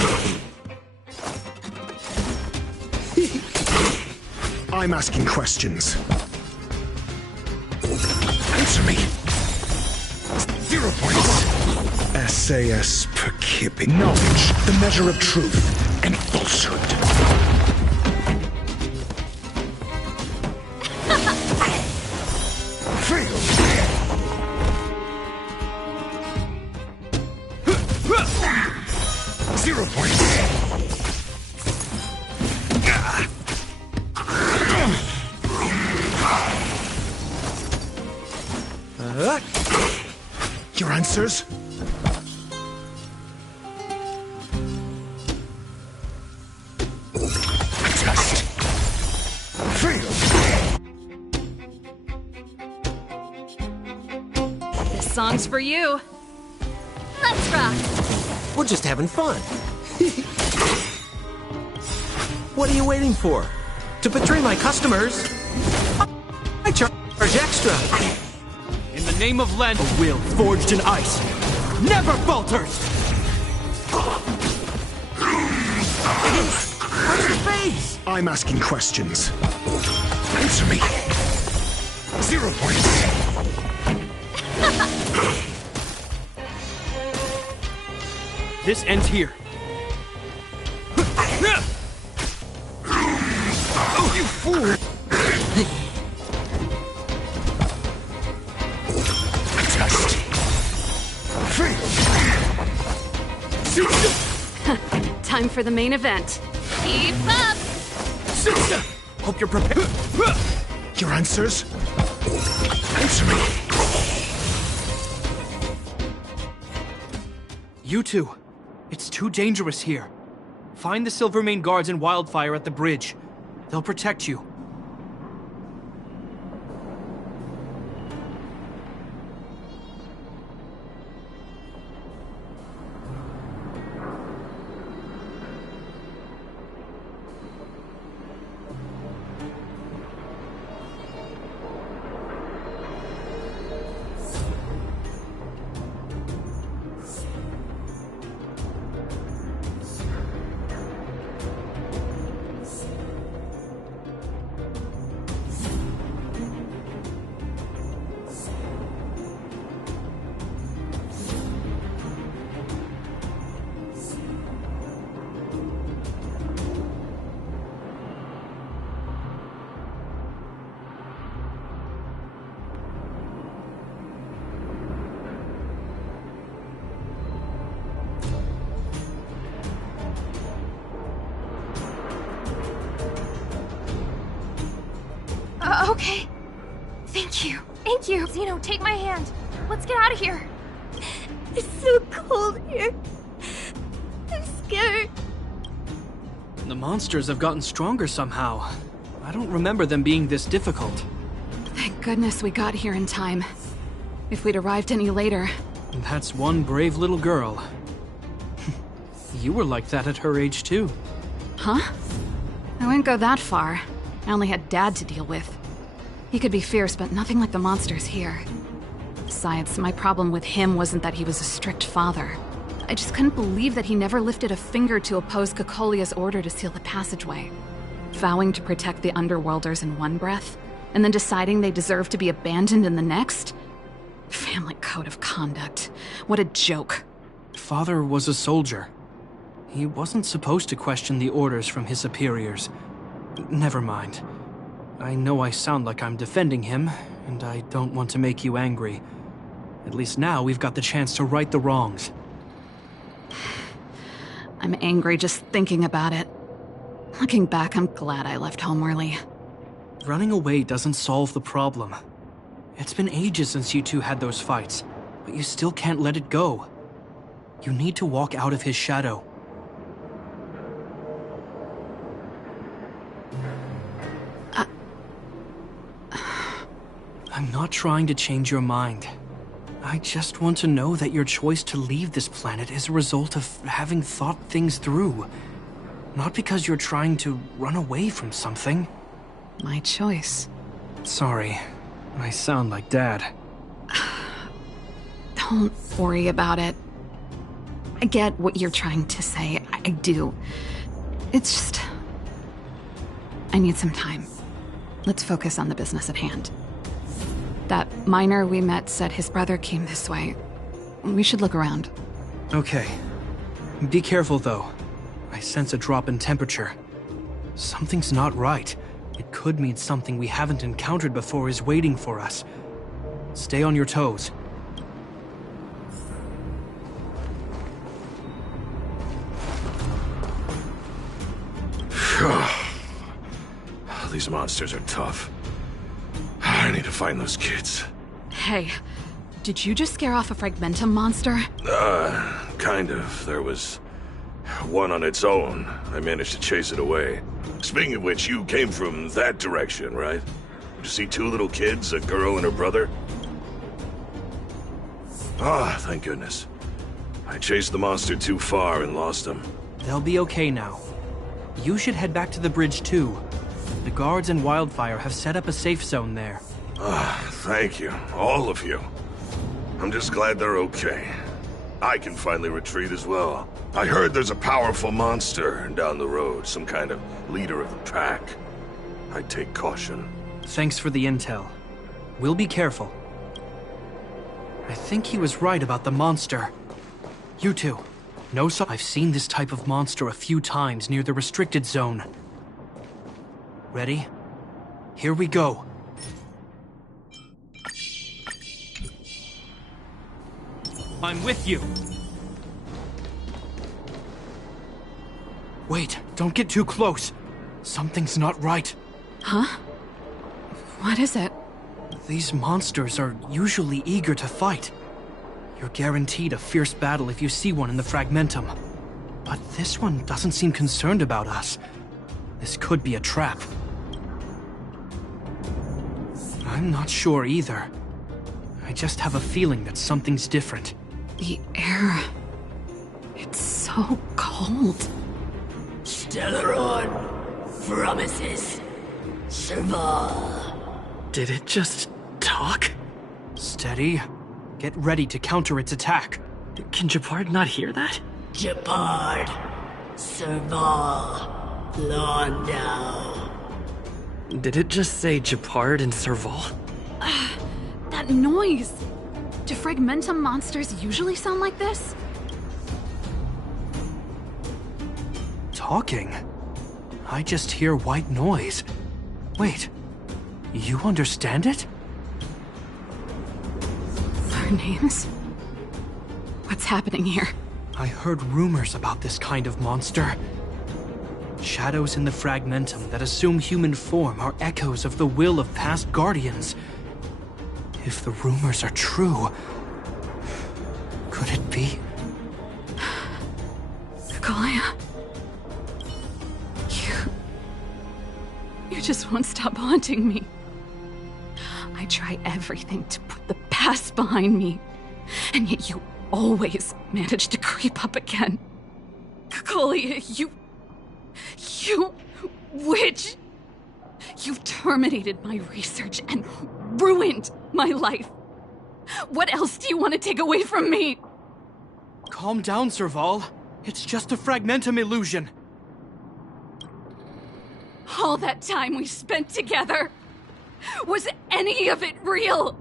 I'm asking questions. Answer me. 0 points. SAS per kip. Knowledge, the measure of truth and falsehood. Fail. 0 points. Your answers? Test. Fail. This song's for you. Let's rock! We're just having fun. What are you waiting for? To betray my customers, I charge extra. In the name of Len, a will forged in ice never falters. Where's your face? I'm asking questions. Answer me. 0 points. This ends here. Oh, you fool! Test. Fail. Time for the main event. Keep up! Hope you're prepared. Your answers? Answer me. You two, it's too dangerous here. Find the Silvermane guards and Wildfire at the bridge. They'll protect you. Okay. Thank you. Thank you. Zeno, take my hand. Let's get out of here. It's so cold here. I'm scared. The monsters have gotten stronger somehow. I don't remember them being this difficult. Thank goodness we got here in time. If we'd arrived any later... That's one brave little girl. You were like that at her age, too. Huh? I wouldn't go that far. I only had Dad to deal with. He could be fierce, but nothing like the monsters here. Besides, my problem with him wasn't that he was a strict father. I just couldn't believe that he never lifted a finger to oppose Cocolia's order to seal the passageway. Vowing to protect the Underworlders in one breath, and then deciding they deserve to be abandoned in the next? Family code of conduct. What a joke. Father was a soldier. He wasn't supposed to question the orders from his superiors. Never mind. I know I sound like I'm defending him, and I don't want to make you angry. At least now we've got the chance to right the wrongs. I'm angry just thinking about it. Looking back, I'm glad I left home early. Running away doesn't solve the problem. It's been ages since you two had those fights, but you still can't let it go. You need to walk out of his shadow. I'm not trying to change your mind. I just want to know that your choice to leave this planet is a result of having thought things through. Not because you're trying to run away from something. My choice. Sorry, I sound like Dad. Don't worry about it. I get what you're trying to say. I do. It's just... I need some time. Let's focus on the business at hand. That miner we met said his brother came this way. We should look around. Okay. Be careful, though. I sense a drop in temperature. Something's not right. It could mean something we haven't encountered before is waiting for us. Stay on your toes. These monsters are tough. I need to find those kids. Hey, did you just scare off a Fragmentum monster? Kind of. There was one on its own. I managed to chase it away. Speaking of which, you came from that direction, right? Did you see two little kids, a girl and her brother? Ah, thank goodness. I chased the monster too far and lost them. They'll be okay now. You should head back to the bridge, too. The guards in Wildfire have set up a safe zone there. Ah, thank you. All of you. I'm just glad they're okay. I can finally retreat as well. I heard there's a powerful monster down the road, some kind of leader of the pack. I'd take caution. Thanks for the intel. We'll be careful. I think he was right about the monster. You two. No, so I've seen this type of monster a few times near the restricted zone. Ready? Here we go. I'm with you. Wait, don't get too close. Something's not right. Huh? What is it? These monsters are usually eager to fight. You're guaranteed a fierce battle if you see one in the Fragmentum. But this one doesn't seem concerned about us. This could be a trap. I'm not sure either. I just have a feeling that something's different. The air... it's so cold. Stellaron promises Serval. Did it just talk? Steady. Get ready to counter its attack. Can Japard not hear that? Japard, Serval, Londo. Did it just say Japard and Serval? That noise! Do Fragmentum monsters usually sound like this? Talking? I just hear white noise. Wait, you understand it? Our names? What's happening here? I heard rumors about this kind of monster. Shadows in the Fragmentum that assume human form are echoes of the will of past guardians. If the rumors are true, could it be? Cocolia? You just won't stop haunting me. I try everything to put the past behind me, and yet you always manage to creep up again. Colia, you witch! You terminated my research and ruined my life. What else do you want to take away from me? Calm down, Serval. It's just a fragmentum illusion. All that time we spent together, was any of it real?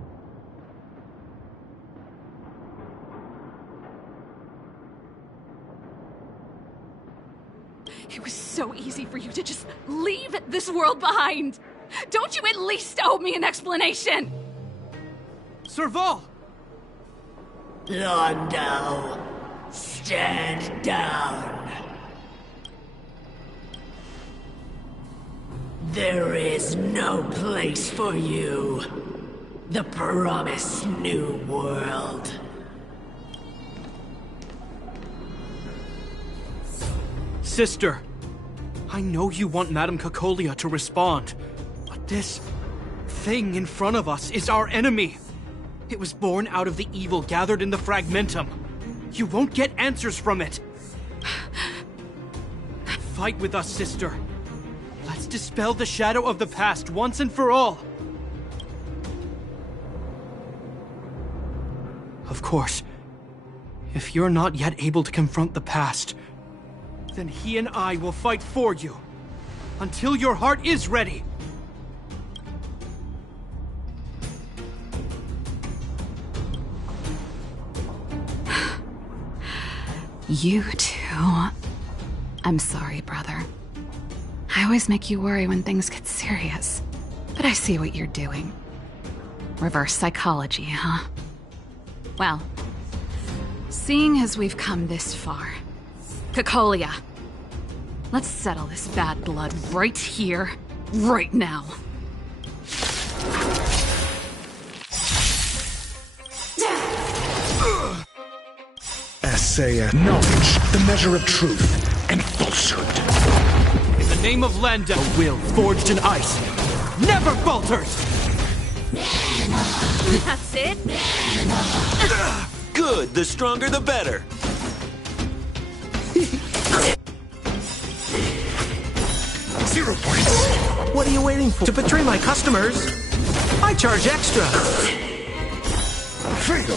It was so easy for you to just leave this world behind. Don't you at least owe me an explanation? Serval! Londo, stand down. There is no place for you. The promised new world. Sister, I know you want Madame Cacolia to respond, but this thing in front of us is our enemy. It was born out of the evil gathered in the fragmentum. You won't get answers from it. Fight with us, sister. Let's dispel the shadow of the past once and for all. Of course, if you're not yet able to confront the past, then he and I will fight for you, until your heart is ready. You two. I'm sorry, brother. I always make you worry when things get serious. But I see what you're doing. Reverse psychology, huh? Well, seeing as we've come this far, Cacolia, let's settle this bad blood right here, right now. Essay knowledge, the measure of truth and falsehood. In the name of Landa, a will forged in ice never falters! That's it? Good, the stronger the better. 0 points. What are you waiting for? To betray my customers, I charge extra. Fatal.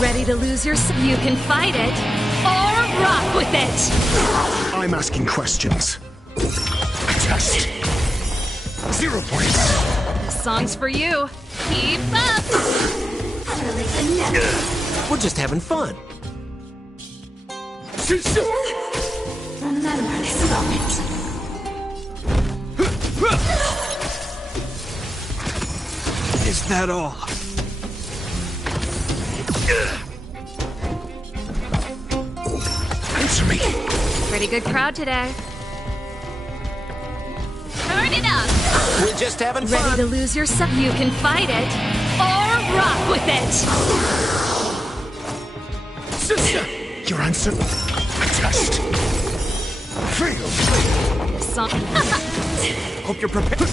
Ready to lose your you can fight it, or rock with it! I'm asking questions. Test. 0 points. This song's for you. Keep up! We're just having fun. Remember this moment. Is that all? Answer me. Pretty good crowd today. Turn it up! We're just having fun. Ready to lose your you can fight it, or rock with it! Sister! Your answer? Test. Fail. Song. Hope you're prepared.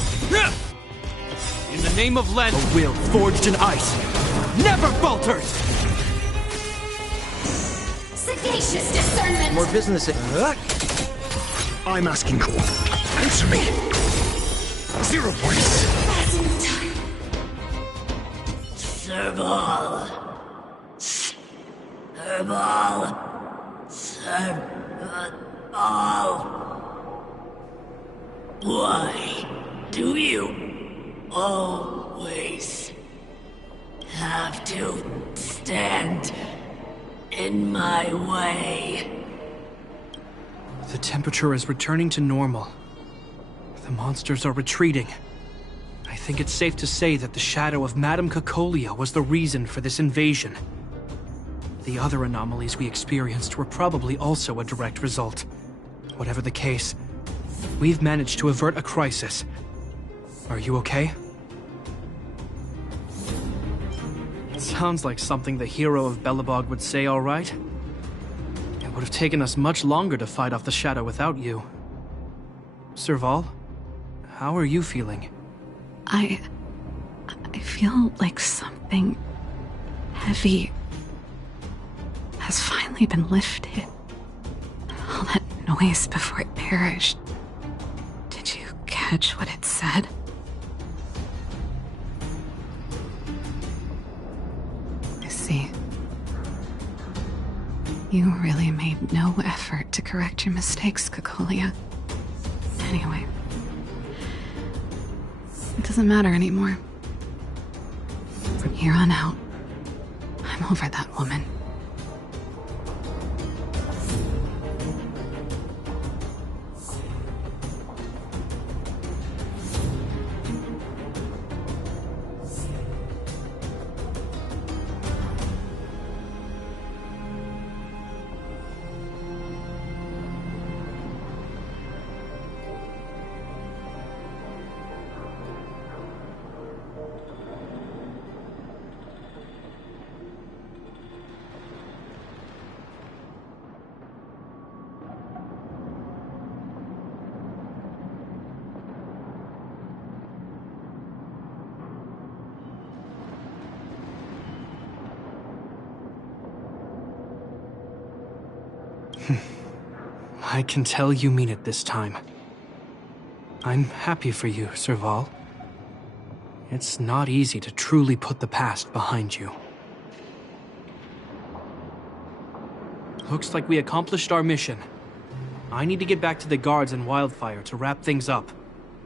In the name of Len, a will forged in ice never falters! Sagacious discernment. More business. I'm asking. Answer me. 0 points. Serval. Serval. Serval. Why do you always have to stand in my way? The temperature is returning to normal. The monsters are retreating. I think it's safe to say that the shadow of Madame Cacolia was the reason for this invasion. The other anomalies we experienced were probably also a direct result. Whatever the case, we've managed to avert a crisis. Are you okay? It sounds like something the hero of Belobog would say, all right? It would have taken us much longer to fight off the shadow without you. Serval, how are you feeling? I feel like something heavy has finally been lifted. All noise before it perished. Did you catch what it said? I see. You really made no effort to correct your mistakes, Cocolia. Anyway, it doesn't matter anymore. From here on out, I'm over that woman. I can tell you mean it this time. I'm happy for you, Serval. It's not easy to truly put the past behind you. Looks like we accomplished our mission. I need to get back to the guards and Wildfire to wrap things up.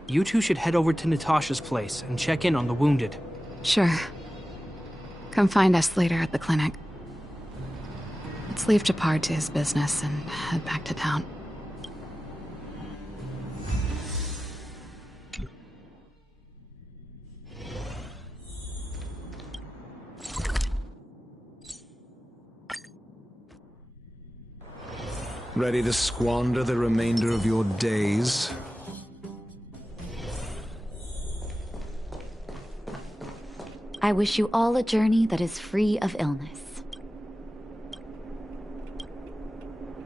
You two should head over to Natasha's place and check in on the wounded. Sure. Come find us later at the clinic. Let's leave Japard to his business and head back to town. Ready to squander the remainder of your days? I wish you all a journey that is free of illness.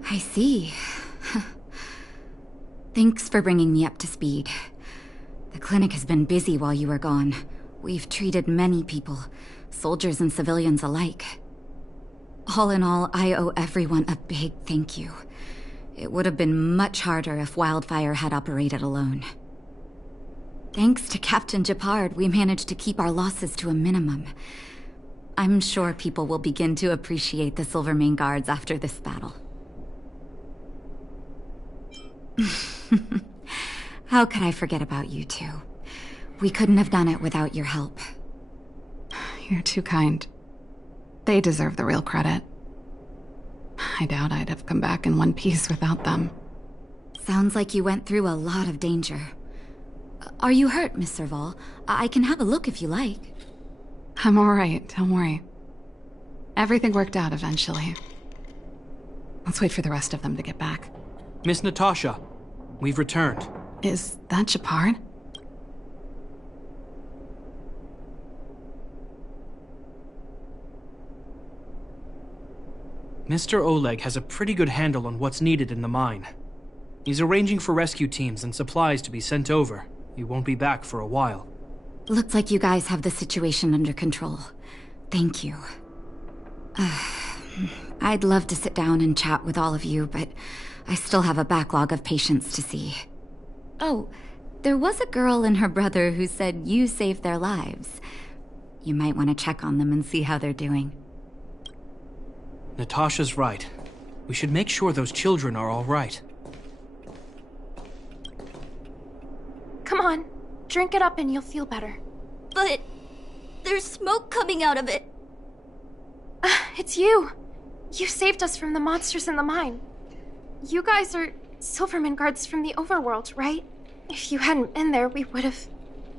I see. Thanks for bringing me up to speed. The clinic has been busy while you were gone. We've treated many people, soldiers and civilians alike. All in all, I owe everyone a big thank you. It would have been much harder if Wildfire had operated alone. Thanks to Captain Japard, we managed to keep our losses to a minimum. I'm sure people will begin to appreciate the Silvermane Guards after this battle. How could I forget about you two? We couldn't have done it without your help. You're too kind. They deserve the real credit. I doubt I'd have come back in one piece without them. Sounds like you went through a lot of danger. Are you hurt, Miss Serval? I can have a look if you like. I'm alright, don't worry. Everything worked out eventually. Let's wait for the rest of them to get back. Miss Natasha, we've returned. Is that Japard? Mr. Oleg has a pretty good handle on what's needed in the mine. He's arranging for rescue teams and supplies to be sent over. He won't be back for a while. Looks like you guys have the situation under control. Thank you. I'd love to sit down and chat with all of you, but I still have a backlog of patients to see. Oh, there was a girl and her brother who said you saved their lives. You might want to check on them and see how they're doing. Natasha's right. We should make sure those children are all right. Come on, drink it up and you'll feel better. But there's smoke coming out of it. It's you. You saved us from the monsters in the mine. You guys are Silvermane Guards from the overworld, right? If you hadn't been there, we would have...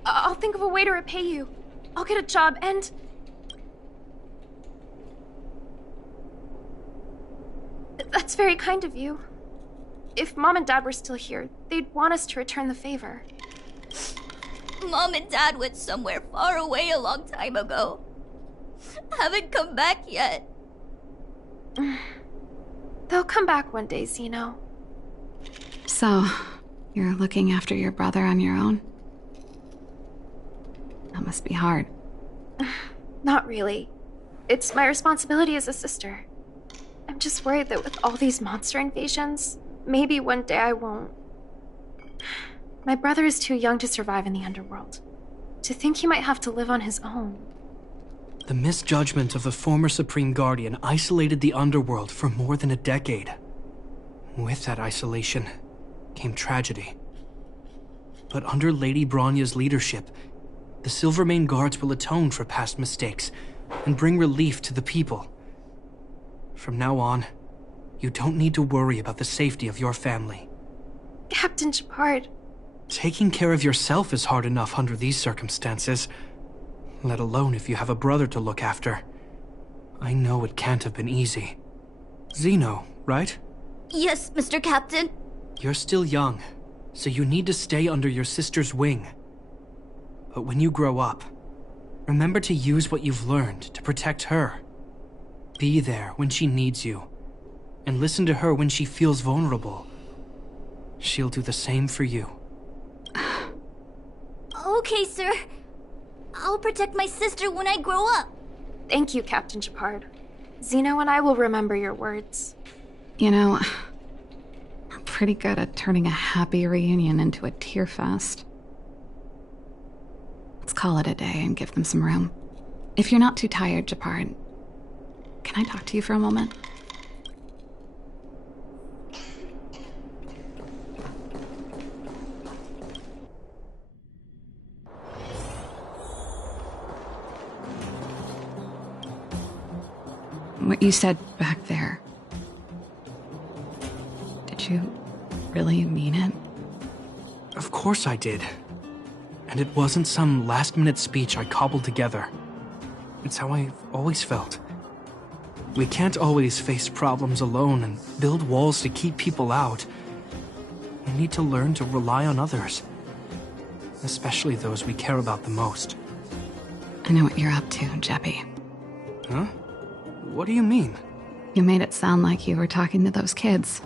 I'll think of a way to repay you. I'll get a job and... That's very kind of you. If Mom and Dad were still here, they'd want us to return the favor. Mom and Dad went somewhere far away a long time ago. Haven't come back yet. They'll come back one day, Zeno. So, you're looking after your brother on your own? That must be hard. Not really. It's my responsibility as a sister. I'm just worried that with all these monster invasions, maybe one day I won't. My brother is too young to survive in the underworld. To think he might have to live on his own. The misjudgment of the former Supreme Guardian isolated the underworld for more than a decade. With that isolation came tragedy. But under Lady Bronya's leadership, the Silvermane Guards will atone for past mistakes and bring relief to the people. From now on, you don't need to worry about the safety of your family. Captain Shepard. Taking care of yourself is hard enough under these circumstances, let alone if you have a brother to look after. I know it can't have been easy. Zeno, right? Yes, Mr. Captain. You're still young, so you need to stay under your sister's wing. But when you grow up, remember to use what you've learned to protect her. Be there when she needs you, and listen to her when she feels vulnerable. She'll do the same for you. Okay, sir. I'll protect my sister when I grow up. Thank you, Captain Shepard. Zeno and I will remember your words. You know, I'm pretty good at turning a happy reunion into a tear fest. Let's call it a day and give them some room. If you're not too tired, Shepard, can I talk to you for a moment? What you said back there, did you really mean it? Of course I did. And it wasn't some last-minute speech I cobbled together. It's how I've always felt. We can't always face problems alone and build walls to keep people out. We need to learn to rely on others. Especially those we care about the most. I know what you're up to, Jeppy. Huh? What do you mean? You made it sound like you were talking to those kids.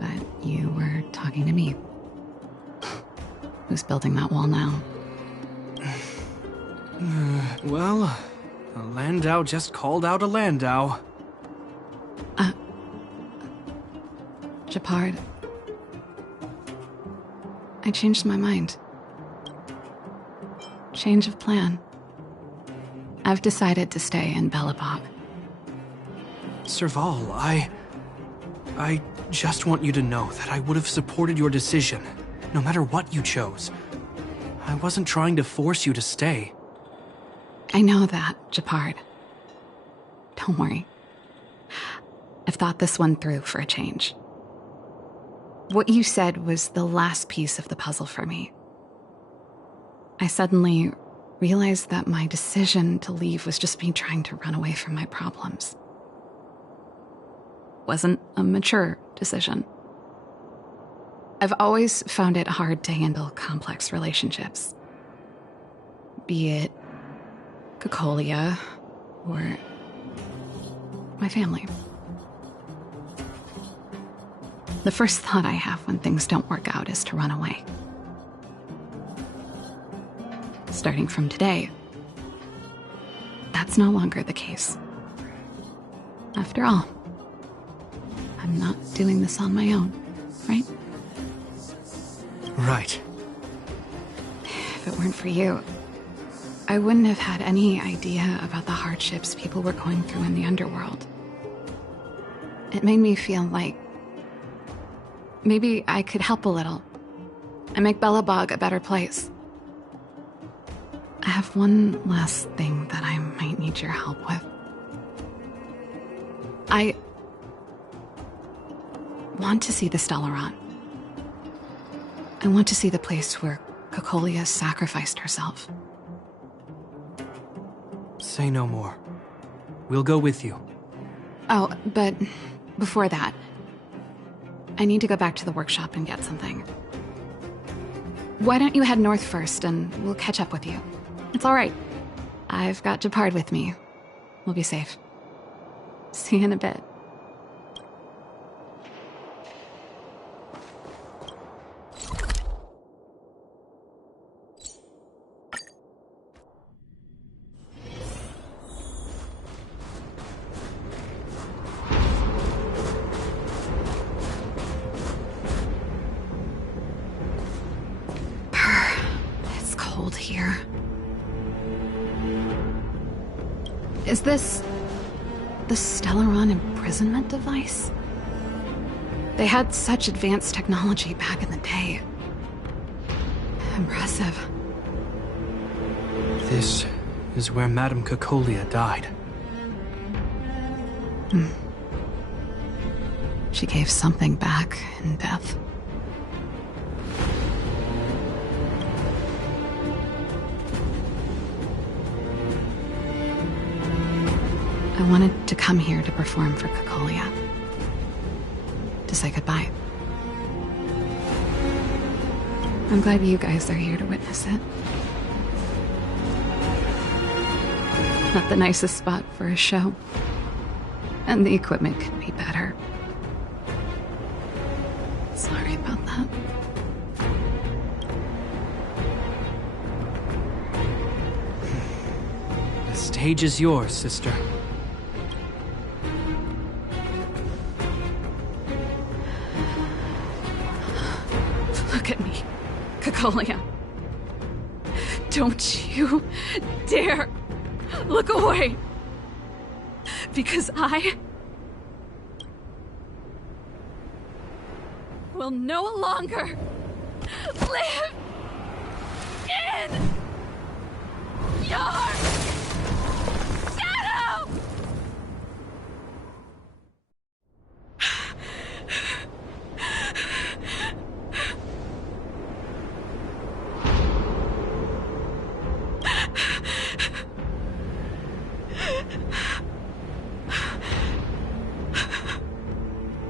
But you were talking to me. Who's building that wall now? Well, a Landau just called out a Landau. Shepard. I changed my mind. Change of plan. I've decided to stay in Belobog. Serval, I just want you to know that I would have supported your decision, no matter what you chose. I wasn't trying to force you to stay. I know that, Shepard. Don't worry. I've thought this one through for a change. What you said was the last piece of the puzzle for me. I suddenly realized that my decision to leave was just me trying to run away from my problems. Wasn't a mature decision. I've always found it hard to handle complex relationships. Be it Cocolia or my family. The first thought I have when things don't work out is to run away. Starting from today, that's no longer the case. After all, I'm not doing this on my own, right? Right. If it weren't for you, I wouldn't have had any idea about the hardships people were going through in the underworld. It made me feel like maybe I could help a little and make Belobog a better place. I have one last thing that I might need your help with. I want to see the Stellaron. I want to see the place where Cocolia sacrificed herself. Say no more. We'll go with you. Oh, but before that, I need to go back to the workshop and get something. Why don't you head north first and we'll catch up with you? It's all right. I've got Shepard with me. We'll be safe. See you in a bit. Is this the Stellaron imprisonment device? They had such advanced technology back in the day. Impressive. This is where Madame Cocolia died. She gave something back in death. I wanted to come here to perform for Cocolia. To say goodbye. I'm glad you guys are here to witness it. Not the nicest spot for a show. And the equipment could be better. Sorry about that. The stage is yours, sister. Look at me, Cocolia. Don't you dare look away. Because I will no longer live in your shadow!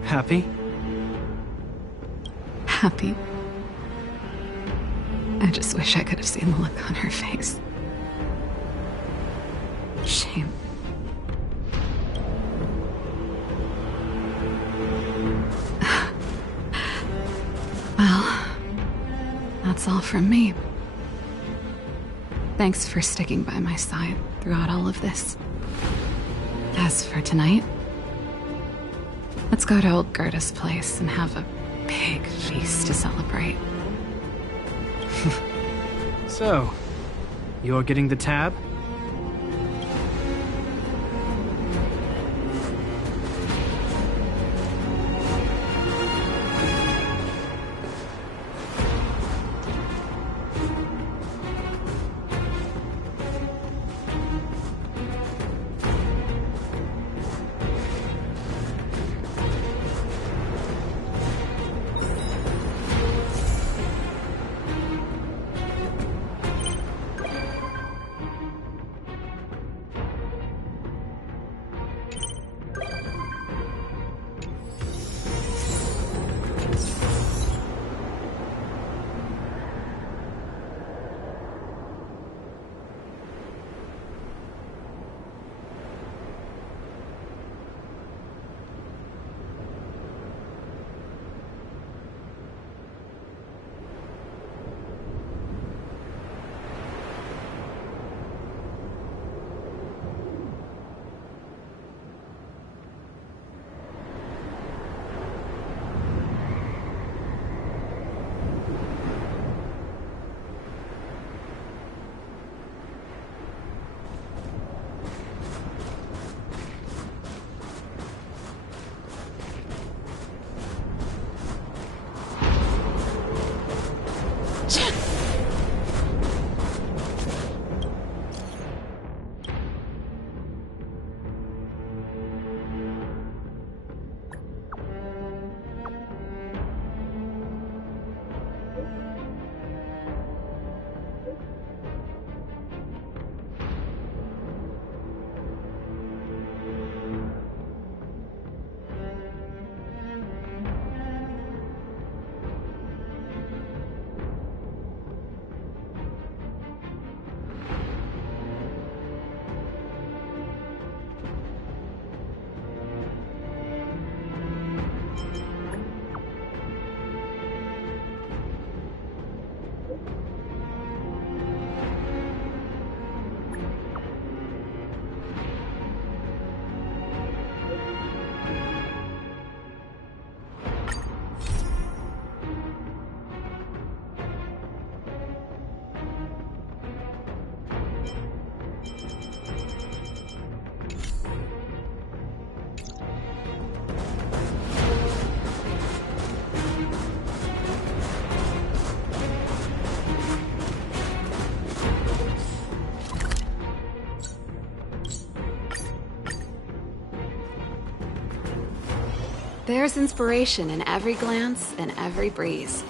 Happy? Happy. I just wish I could have seen the look on her face. Shame. Well, that's all from me. Thanks for sticking by my side throughout all of this. As for tonight, let's go to old Gerda's place and have a big feast to celebrate. So, you're getting the tab? There's inspiration in every glance and every breeze.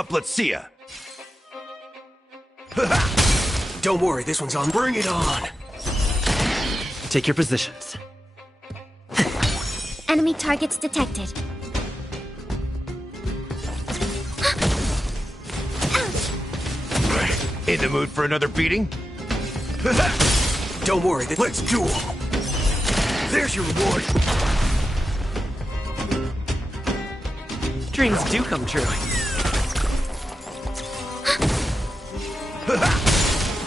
up, let's see ya! Don't worry, this one's on. Bring it on! Take your positions. Enemy targets detected. In the mood for another beating? Don't worry, let's duel! There's your reward! Dreams do come true.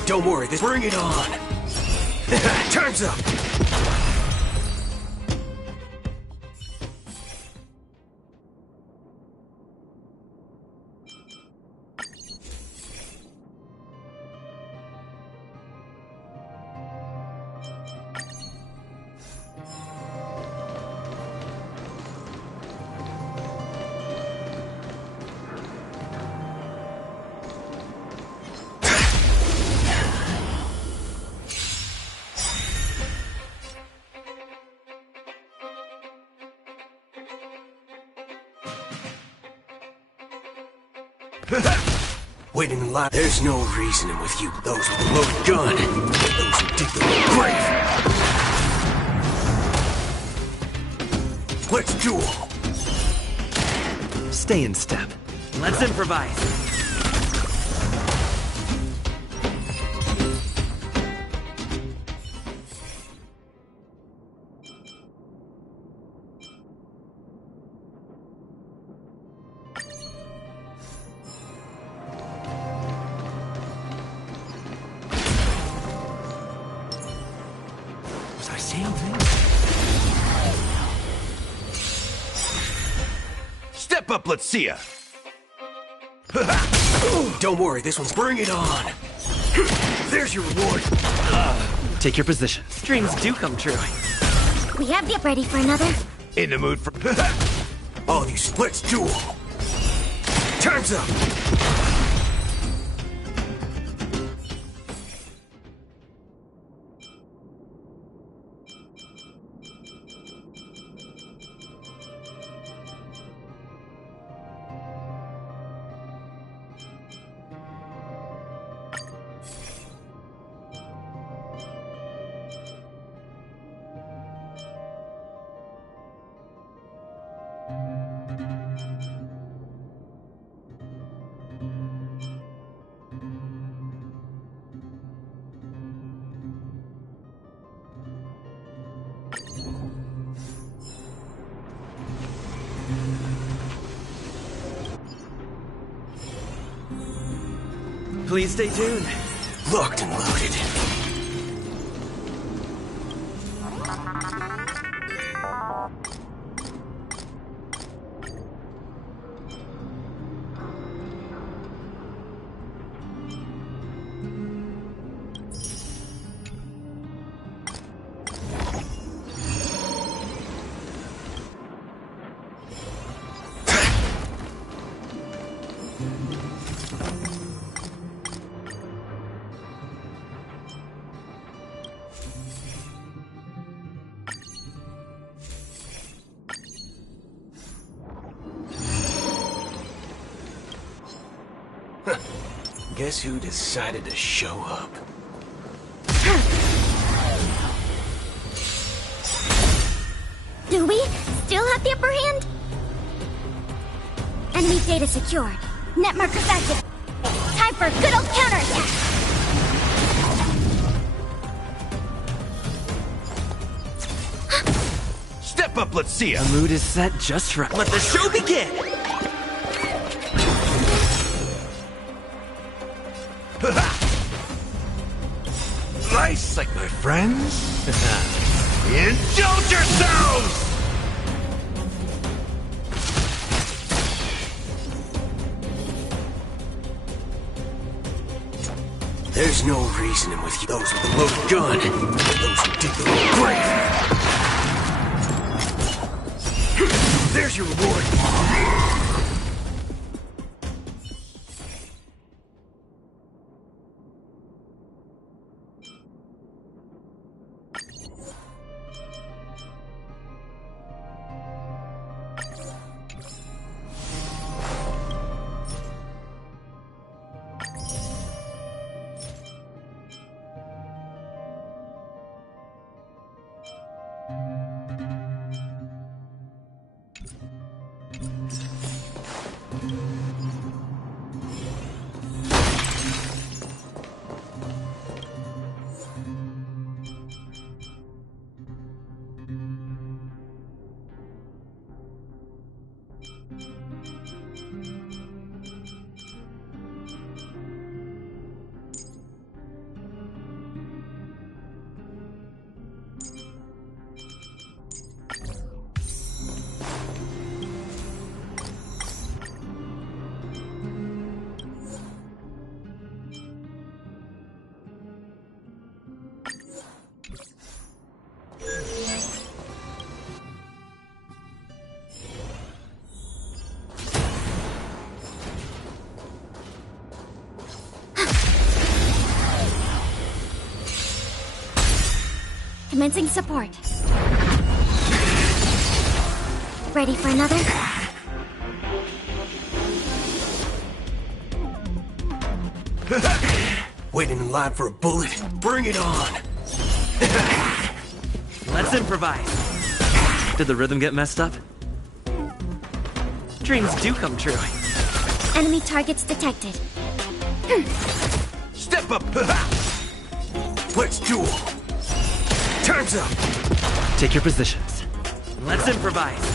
Don't worry, bring it on! Time's up! Waiting in line. There's no reasoning with you. Those with a loaded gun. Those who dig the grave. Let's duel. Stay in step. Let's improvise. Step up, let's see ya! Don't worry, this one's bring it on! There's your reward! Take your positions. Dreams do come true. We have the ready for another. In the mood for... All of you, let's duel! Time's up! Please stay tuned. Locked and loaded. Guess who decided to show up? Do we still have the upper hand? Enemy data secured. Net markers active. Time for a good old counterattack. Step up, let's see ya! The mood is set just right. Let the show begin! Nice, like my friends. Indulge yourselves! There's no reasoning with you. Those with a loaded gun. Those who dig the grave. There's your reward. Commencing support. Ready for another? Waiting in line for a bullet? Bring it on! Let's improvise. Did the rhythm get messed up? Dreams do come true. Enemy targets detected. Step up! Let's duel! Time's up! Take your positions. Let's improvise.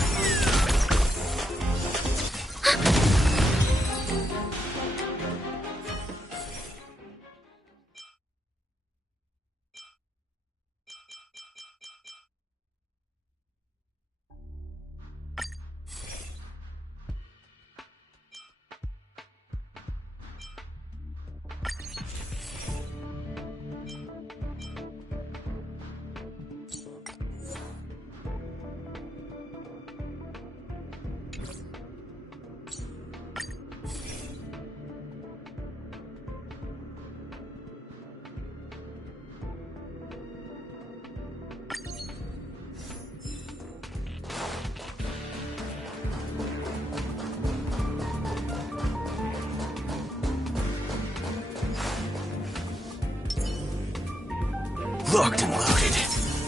Locked and loaded.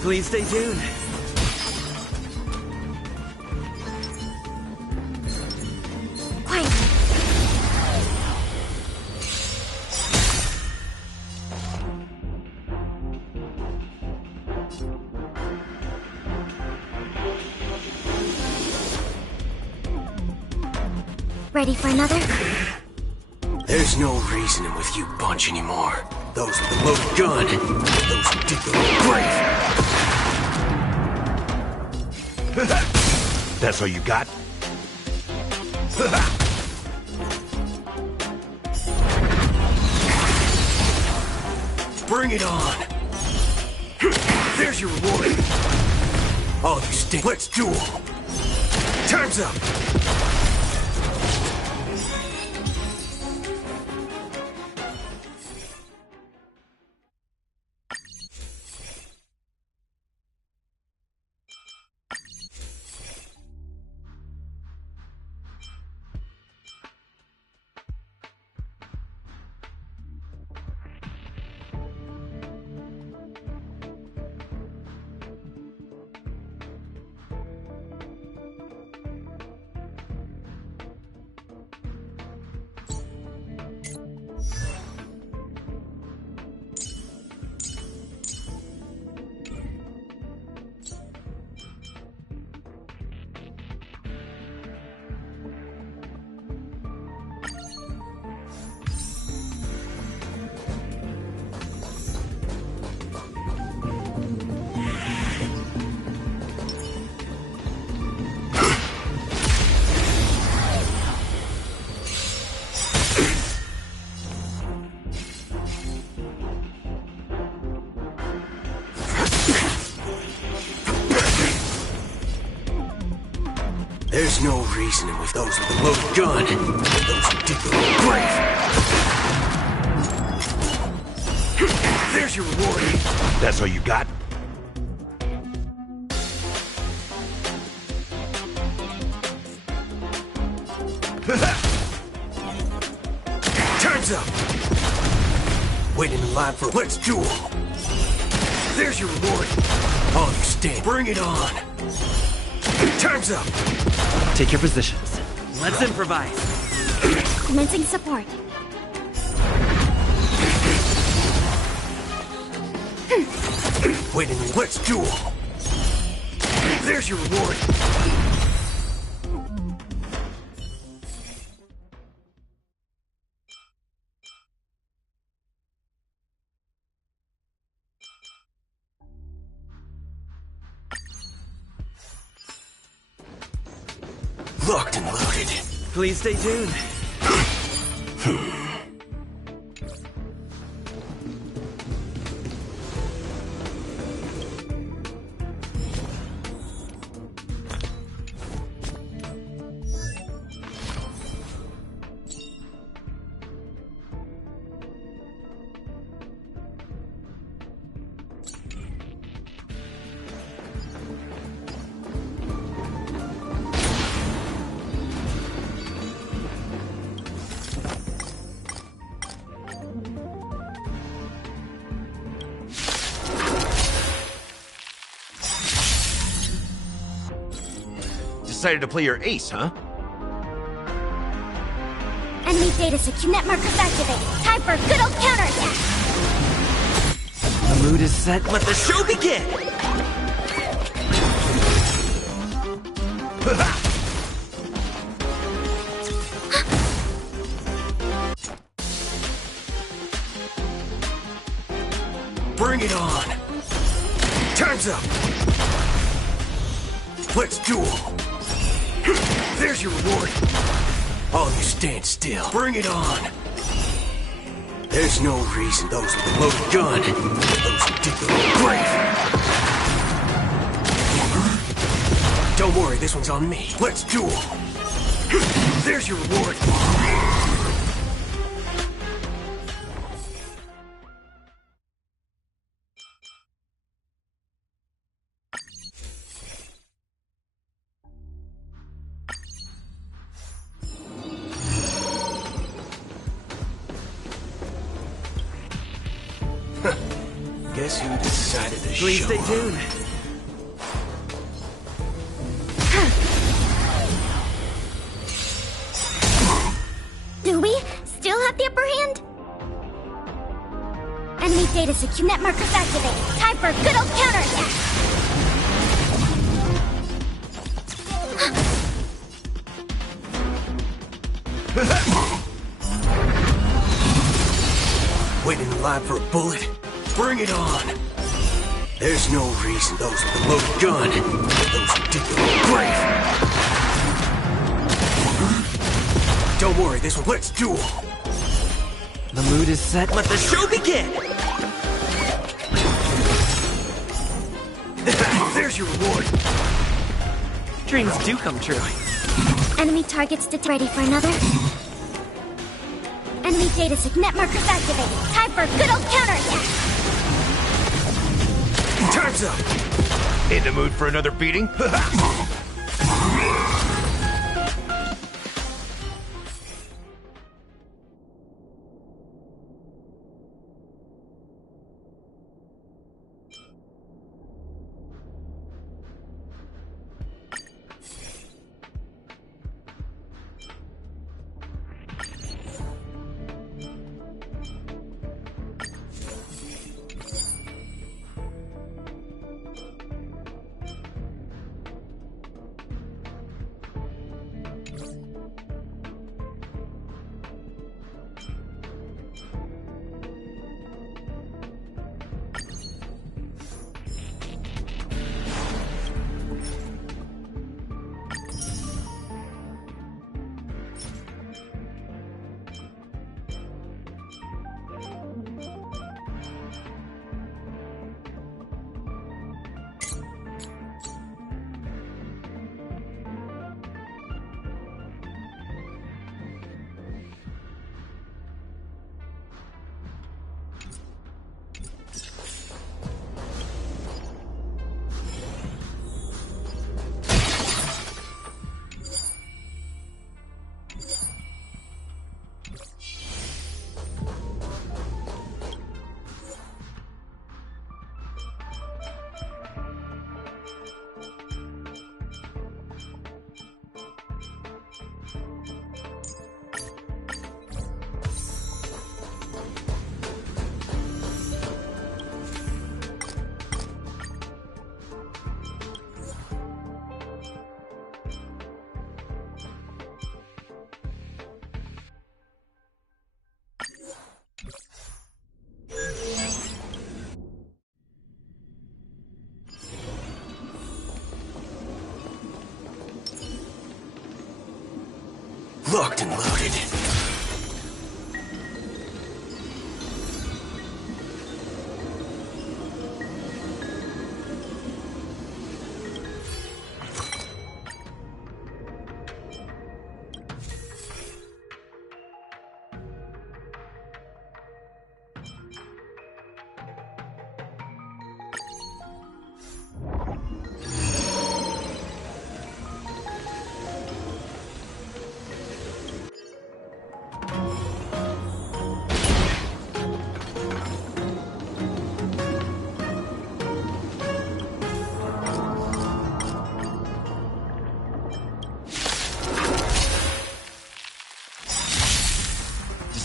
Please stay tuned. Quiet. Ready for another? There's no reasoning with you bunch anymore. Those with a loaded gun. Those who dig the grave. That's all you got? Bring it on! There's your reward! All you stink. Let's duel! Time's up! There's no reasoning with those with a loaded gun. Those who dig the grave. There's your reward. That's all you got? Time's up! Waiting in line for let's duel! There's your reward! All you stand, bring it on! Time's up! Take your positions. Let's improvise. Commencing support. Waiting, let's duel! There's your reward! Locked and loaded. Please stay tuned. decided to play your ace, huh? Enemy data secure net markers activated. Time for a good old counterattack. The mood is set. Let the show begin! Bring it on! Time's up! Let's duel! There's your reward! All you stand still. Bring it on! There's no reason those with a loaded gun, those who dig their own grave. Don't worry, this one's on me. Let's duel! There's your reward! Guess who decided to Please show stay up? tuned. Do we still have the upper hand? Enemy data secure net markers activated. Time for a good old counterattack. Waiting in line for a bullet? Bring it on! There's no reason those with a loaded gun, those who dig their own grave. Don't worry, this one. Let's duel! The mood is set. Let the show begin! There's your reward! Dreams do come true. Enemy targets ready for another. Enemy data secure net markers activated. Time for a good old counterattack. Time's up! In the mood for another beating? Locked and loaded.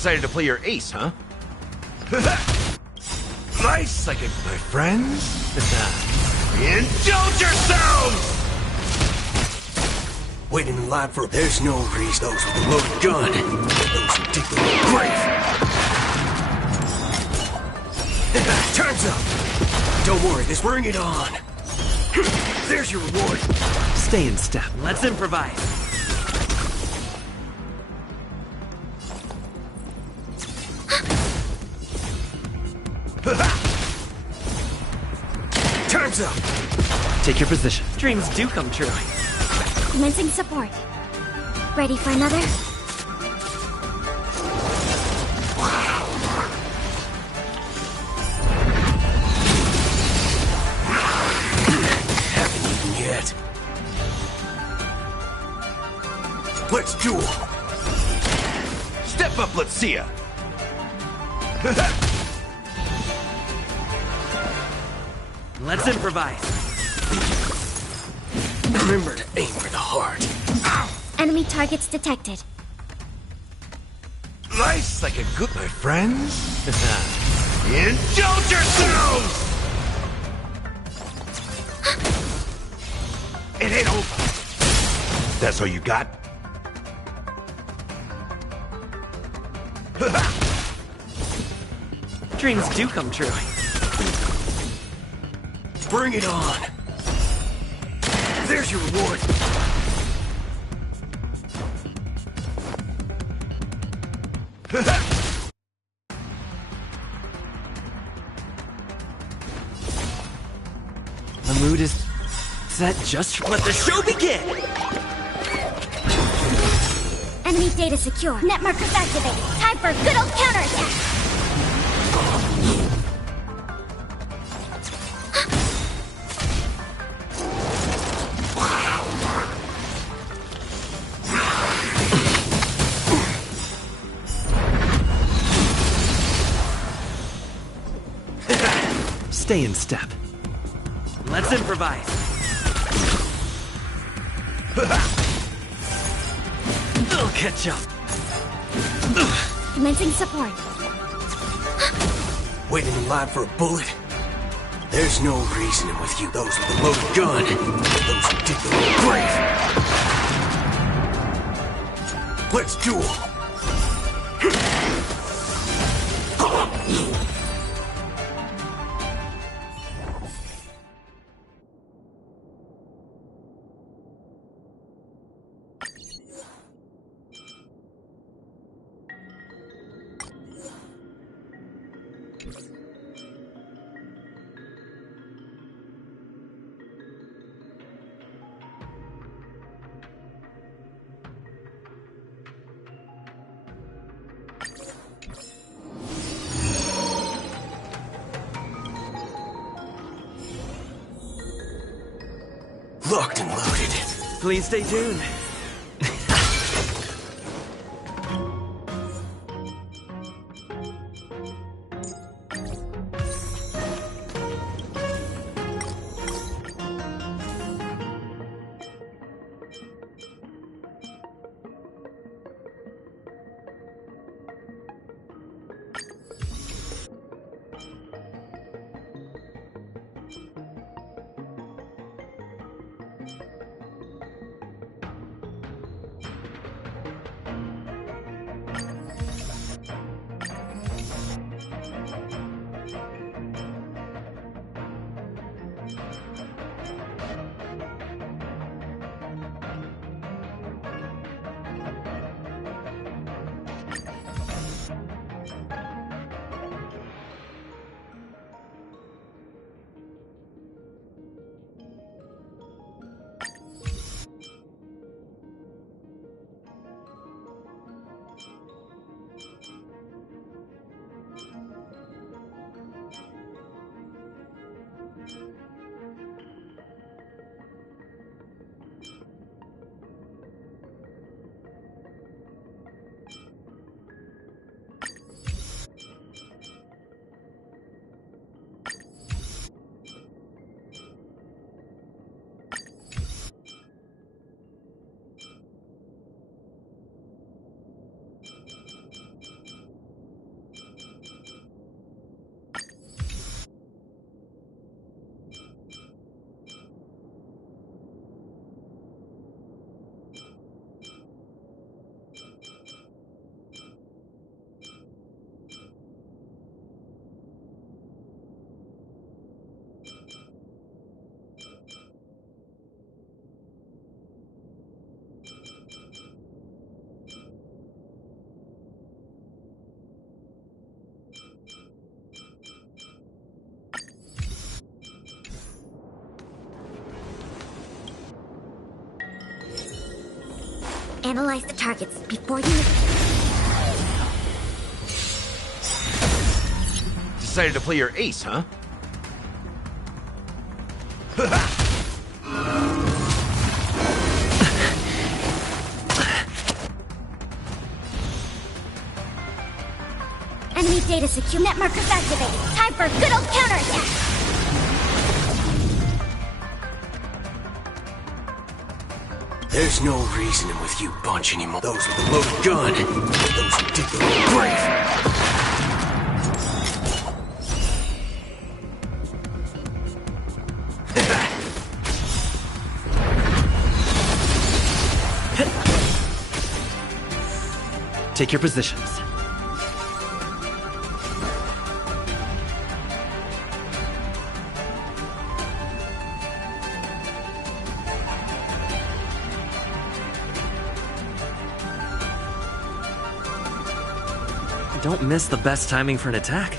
decided to play your ace, huh? Nice, like my friends. Indulge yourselves! Waiting in line for... There's no reason those with a loaded gun. Those who dig the grave. Time's up. Don't worry, this bring it on. There's your reward. Stay in step. Let's improvise. Time's up. Take your position. Dreams do come true. Commencing support. Ready for another? Haven't eaten yet. Let's duel. Step up, let's see ya. Let's improvise. Remember to aim for the heart. Enemy targets detected. Nice, like a good... My friends? Indulge yourselves! It ain't over. That's all you got? Dreams do come true. Bring it on. There's your reward. The mood is set just let the show begin! Enemy data secure. Net markers activated. Time for a good old counterattack. Stay in step. Let's improvise. I'll catch up. Commencing support. Waiting in line for a bullet? There's no reasoning with you. Those with a loaded gun. Those who dig the grave. Let's duel. Locked and loaded. Please stay tuned. Analyze the targets before you... Decided to play your ace, huh? Enemy data secure. Net markers activated. Time for a good old counterattack. There's no reasoning with you bunch anymore. Those with a loaded gun. Those who dig their own grave. Take your positions. Don't miss the best timing for an attack.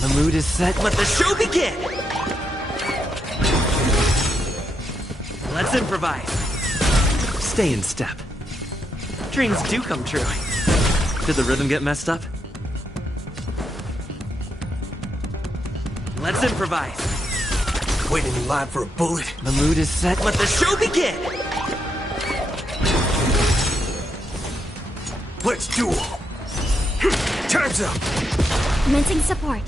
The mood is set. Let the show begin! Let's improvise. Stay in step. Dreams do come true. Did the rhythm get messed up? Let's improvise. Waiting in line for a bullet. The mood is set. Let the show begin! Let's duel. Time's up. Commencing support.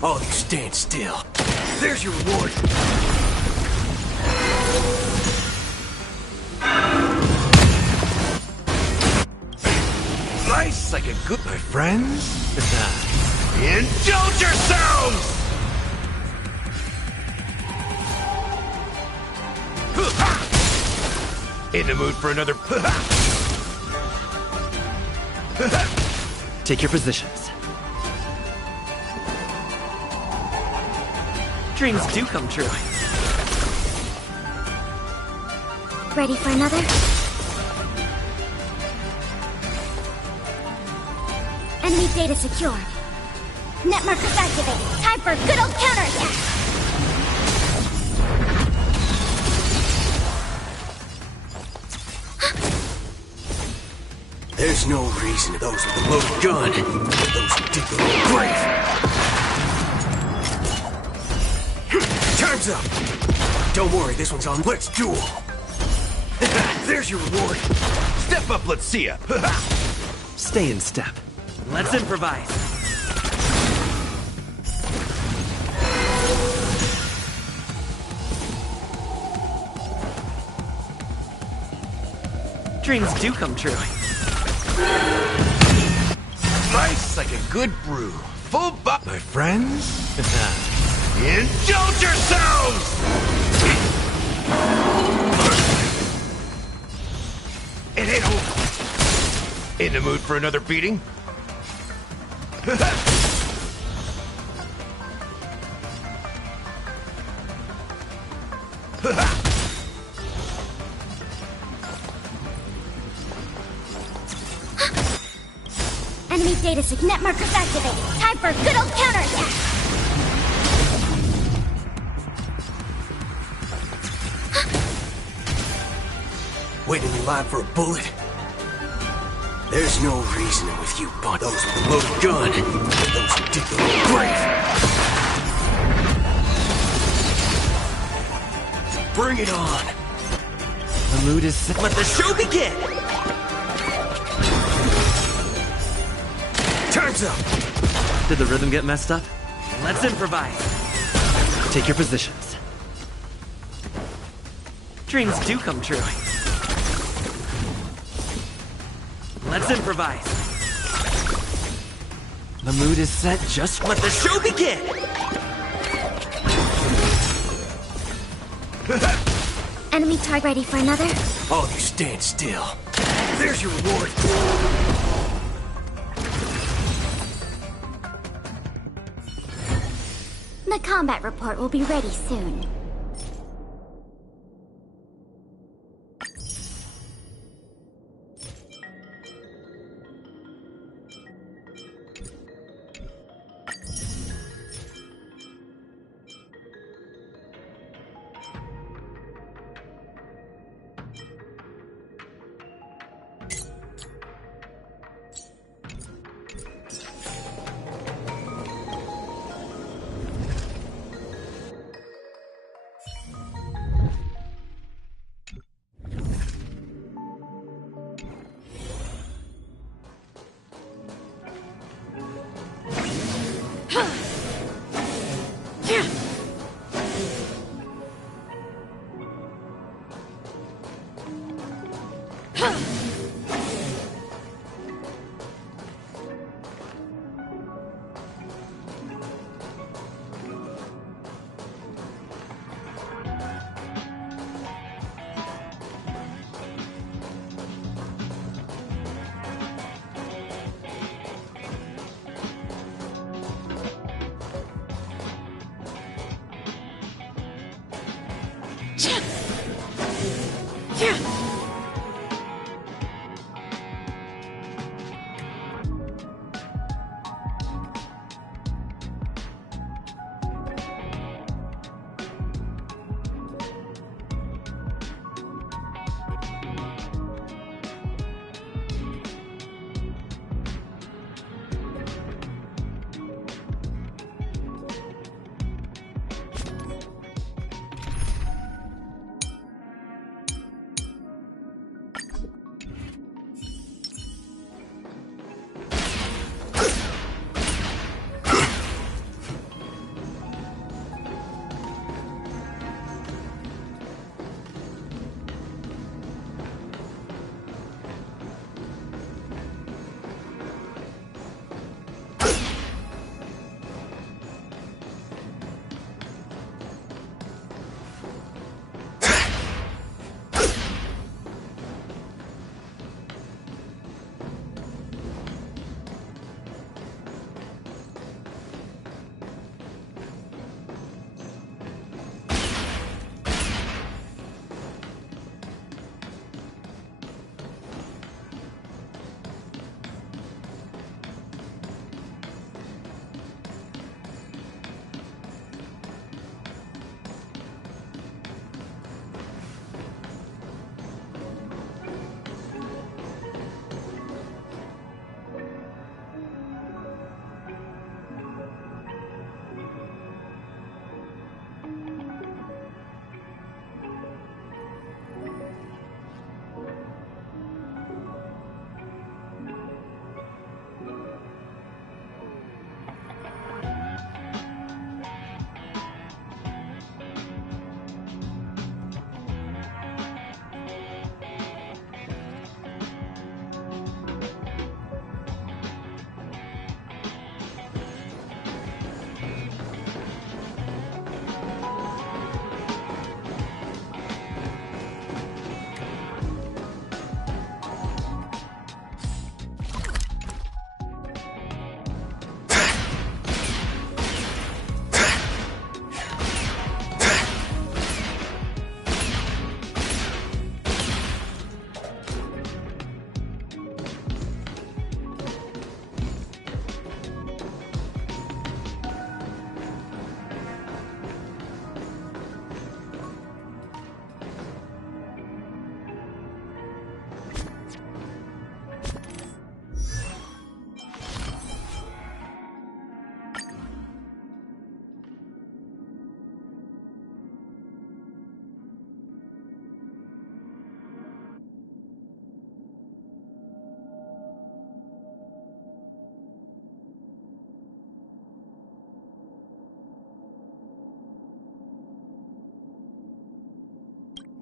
All you stand still. There's your reward. Nice like a good, my friends. Indulge yourselves! In the mood for another... Take your positions. Dreams do come true. Ready for another? Enemy data secured. Net markers activated. Time for a good old counterattack. There's no reason those with a loaded gun. Those who dig their own grave. Time's up. Don't worry, this one's on. Let's duel. There's your reward. Step up, let's see ya. Stay in step. Let's improvise. Dreams do come true. Nice like a good brew. Full buck, my friends. Indulge yourselves! It ain't over. In the mood for another beating? Enemy data sig net markers activated. Time for a good old counterattack. Waiting in line for a bullet. There's no reasoning with you, but those with a loaded gun. Those who dig their own grave. Bring it on. The mood is set. Let the show begin! Time's up. Did the rhythm get messed up? Let's improvise. Take your positions. Dreams do come true. Let's improvise. The mood is set. Just let the show begin! Enemy target ready for another? All of you stand still. There's your reward. The combat report will be ready soon.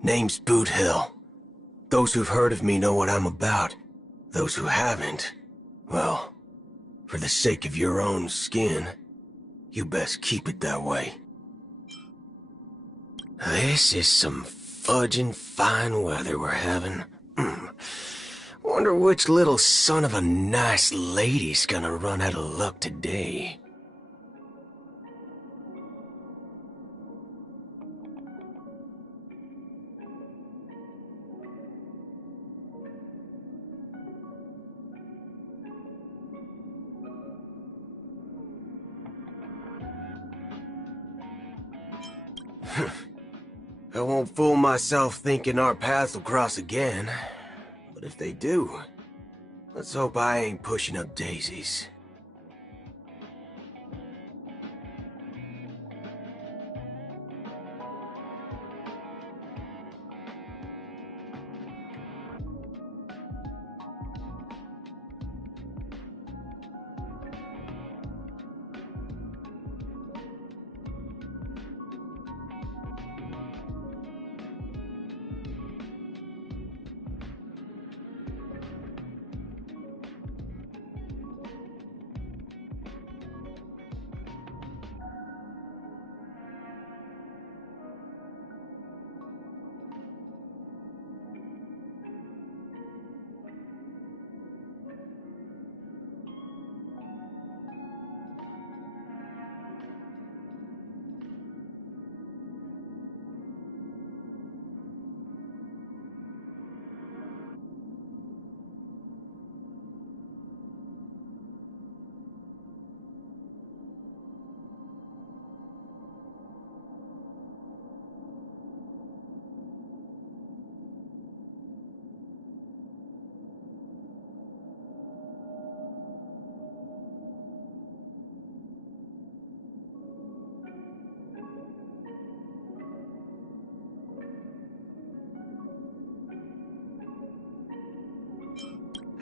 Name's Boot Hill. Those who've heard of me know what I'm about. Those who haven't, well, for the sake of your own skin, you best keep it that way. This is some fudging fine weather we're having. Wonder which little son of a nice lady's gonna run out of luck today. I won't fool myself thinking our paths will cross again. But if they do, let's hope I ain't pushing up daisies.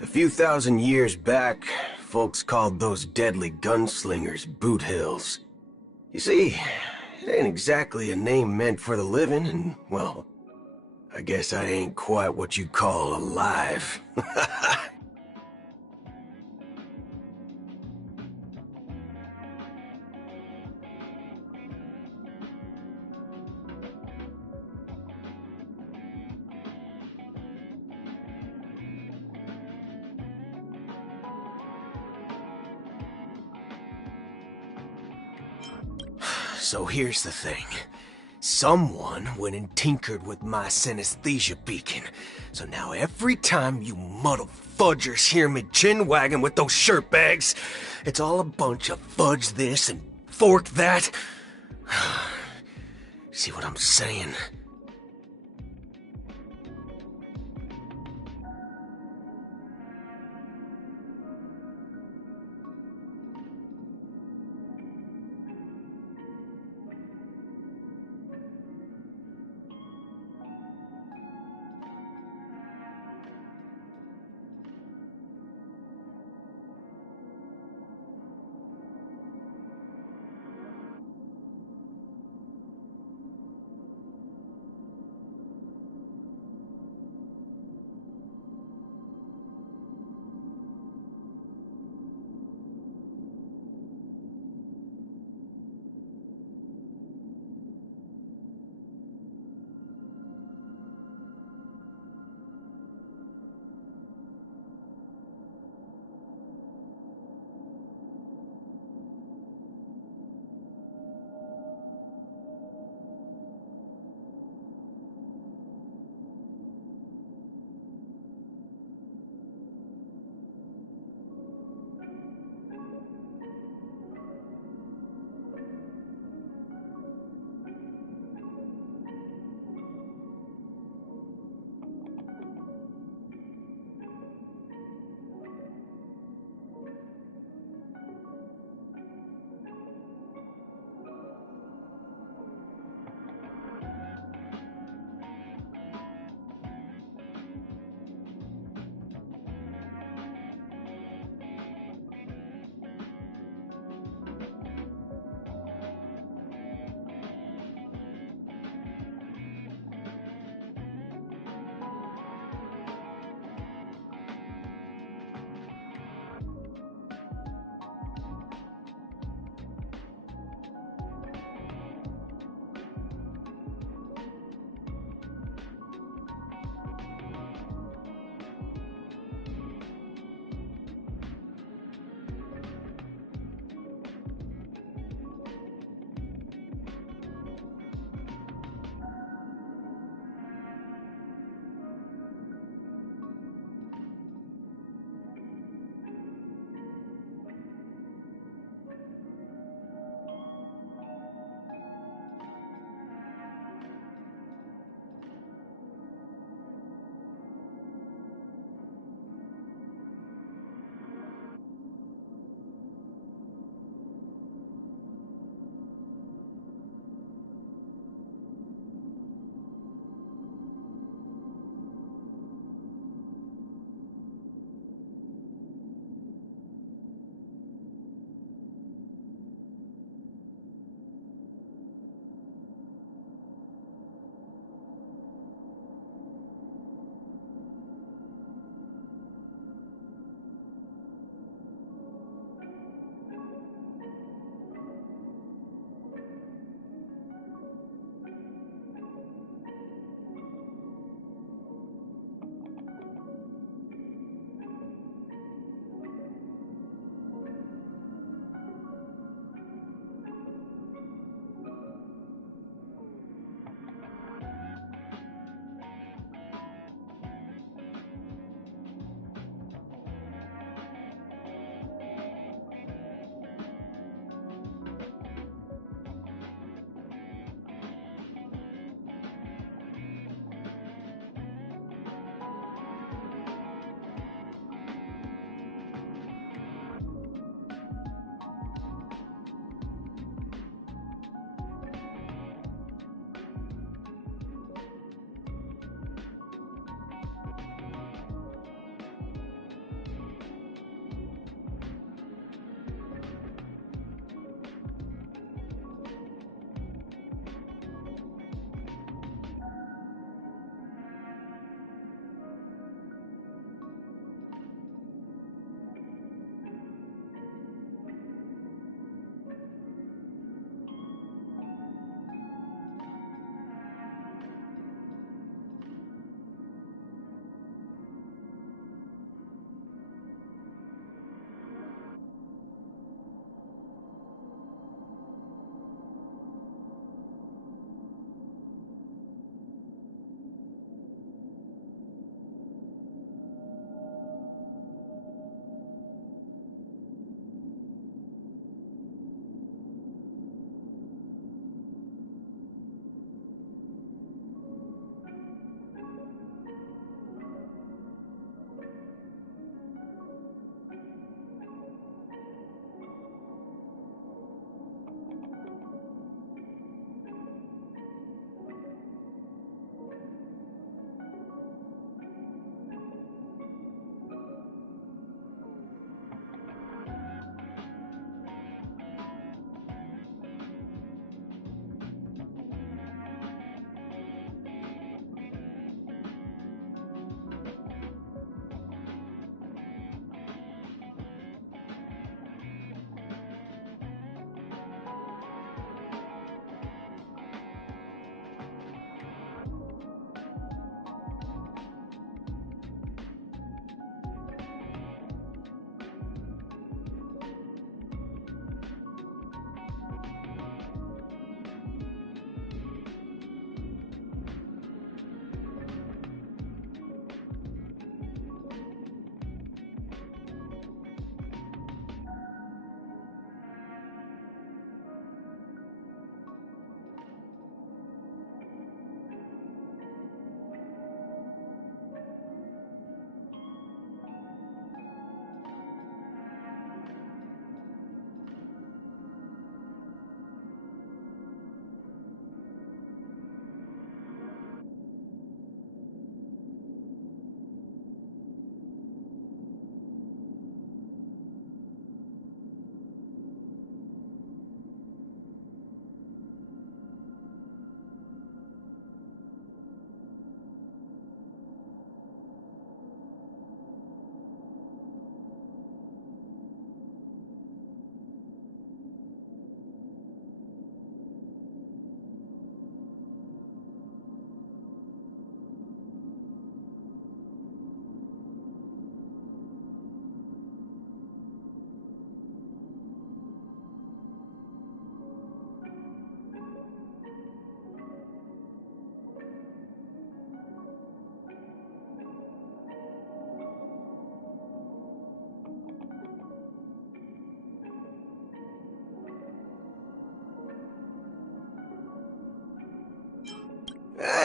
A few thousand years back, folks called those deadly gunslingers boot hills. You see, it ain't exactly a name meant for the living, and, well, I guess I ain't quite what you call alive. So here's the thing. Someone went and tinkered with my synesthesia beacon. So now every time you muddle fudgers hear me chin-wagging with those shirt bags, it's all a bunch of fudge this and fork that. See what I'm saying?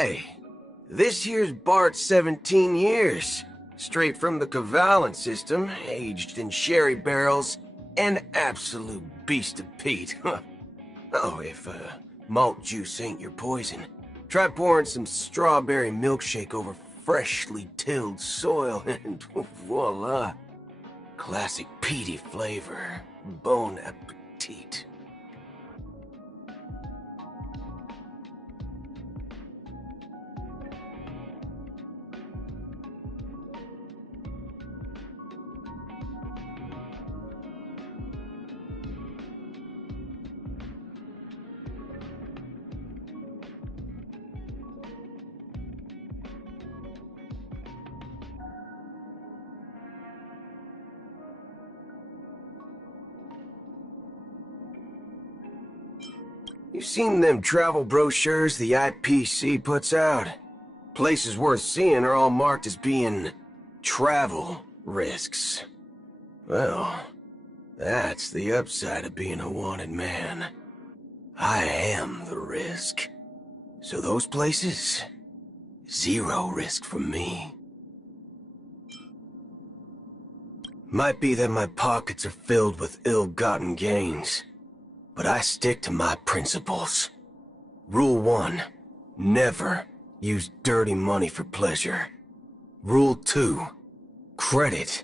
Hey, this here's Bart's 17 years. Straight from the Cavalent system, aged in sherry barrels, an absolute beast of Pete. Oh, if malt juice ain't your poison, try pouring some strawberry milkshake over freshly tilled soil and voila. Classic peaty flavor. Bon appetit. You seen them travel brochures the IPC puts out? Places worth seeing are all marked as being travel risks. Well, that's the upside of being a wanted man. I am the risk. So those places, zero risk from me. Might be that my pockets are filled with ill-gotten gains, but I stick to my principles. Rule 1, never use dirty money for pleasure. Rule 2, credit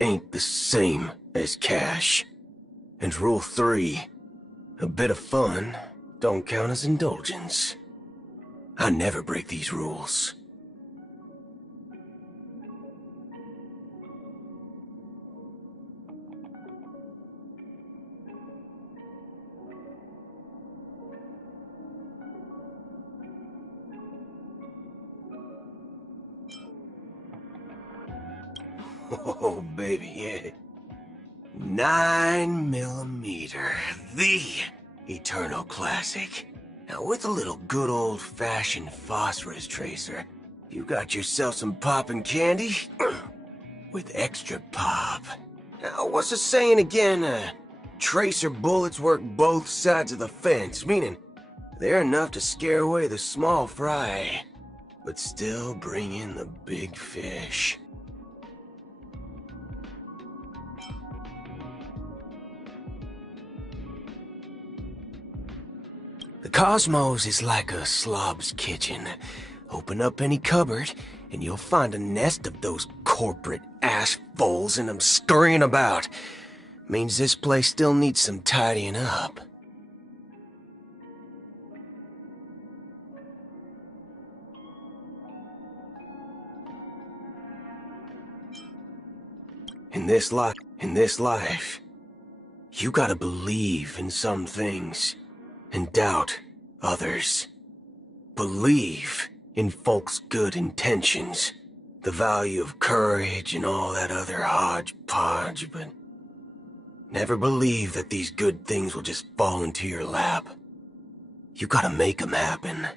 ain't the same as cash. And Rule 3, a bit of fun don't count as indulgence. I never break these rules. Oh, baby, yeah. 9mm, the eternal classic. Now, with a little good old-fashioned phosphorus tracer, you got yourself some poppin' candy with extra pop. Now, what's the saying again? Tracer bullets work both sides of the fence, meaning they're enough to scare away the small fry, but still bring in the big fish. The cosmos is like a slob's kitchen. Open up any cupboard, and you'll find a nest of those corporate assholes and them scurrying about. Means this place still needs some tidying up. In this life, you gotta believe in some things and doubt others. Believe in folks' good intentions, the value of courage and all that other hodgepodge, but never believe that these good things will just fall into your lap. You gotta make them happen.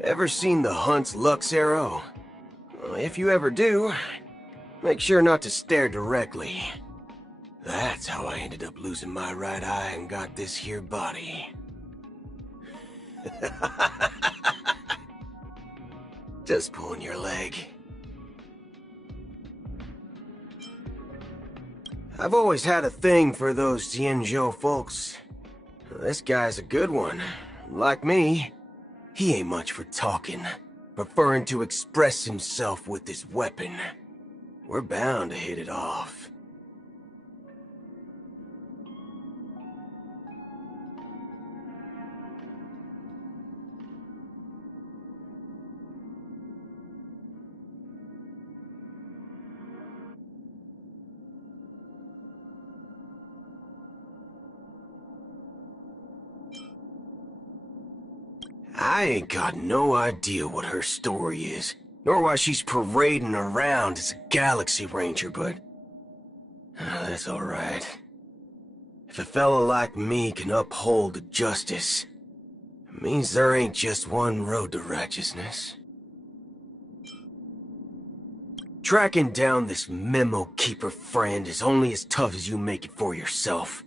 Ever seen the Hunt's Lux arrow? Well, if you ever do, make sure not to stare directly. That's how I ended up losing my right eye and got this here body. Just pulling your leg. I've always had a thing for those Tianzhou folks. This guy's a good one. Like me, he ain't much for talking, preferring to express himself with his weapon. We're bound to hit it off. I ain't got no idea what her story is, nor why she's parading around as a Galaxy Ranger, but that's alright. If a fella like me can uphold the justice, it means there ain't just one road to righteousness. Tracking down this memo keeper friend is only as tough as you make it for yourself.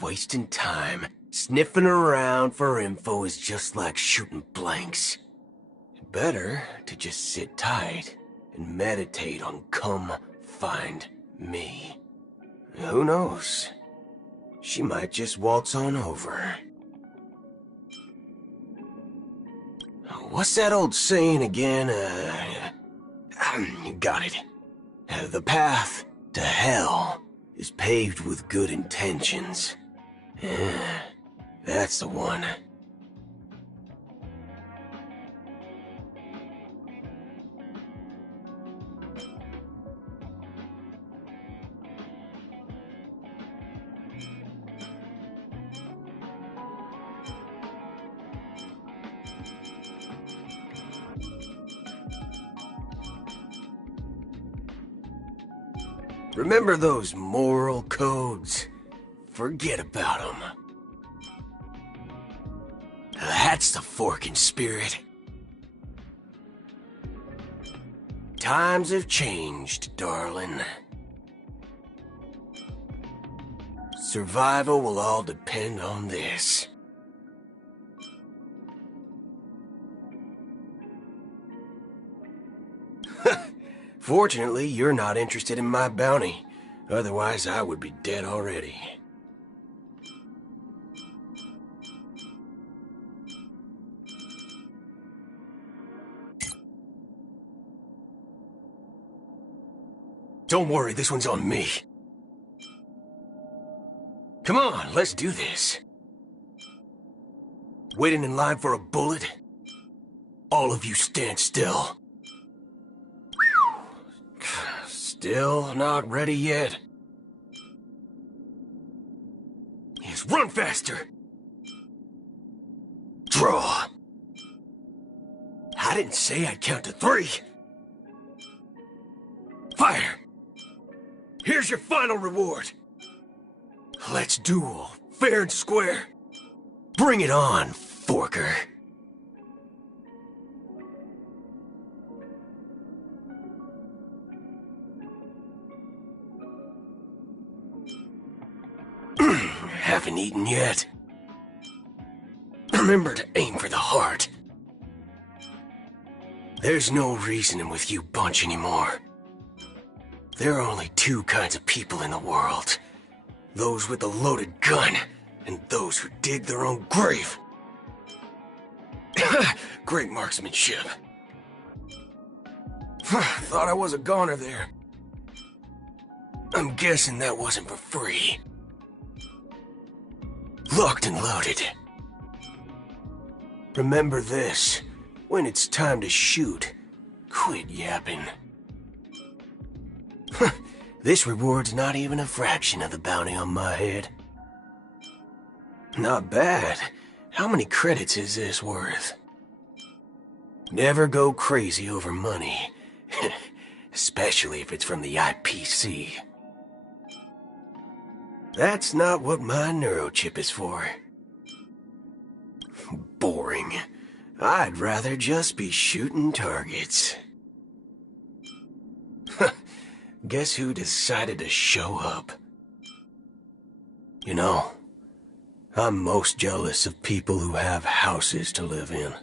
Wasting time, sniffing around for info is just like shooting blanks. Better to just sit tight and meditate on come find me. Who knows? She might just waltz on over. What's that old saying again? You got it. The path to hell is paved with good intentions. That's the one. Remember those moral codes? Forget about them. That's the forking spirit. Times have changed, darling. Survival will all depend on this. Fortunately, you're not interested in my bounty. Otherwise, I would be dead already. Don't worry, this one's on me. Come on, let's do this. Waiting in line for a bullet? All of you stand still. Still not ready yet. Yes, run faster! Draw. I didn't say I'd count to 3. Fire! Here's your final reward. Let's duel, fair and square. Bring it on, Forker. Haven't eaten yet. Remember to aim for the heart. There's no reasoning with you bunch anymore. There are only 2 kinds of people in the world. Those with a loaded gun, and those who dig their own grave. Great marksmanship. Thought I was a goner there. I'm guessing that wasn't for free. Locked and loaded. Remember this. When it's time to shoot, quit yapping. This reward's not even a fraction of the bounty on my head. Not bad. How many credits is this worth? Never go crazy over money. Especially if it's from the IPC. That's not what my neurochip is for. Boring. I'd rather just be shooting targets. Guess who decided to show up? You know, I'm most jealous of people who have houses to live in.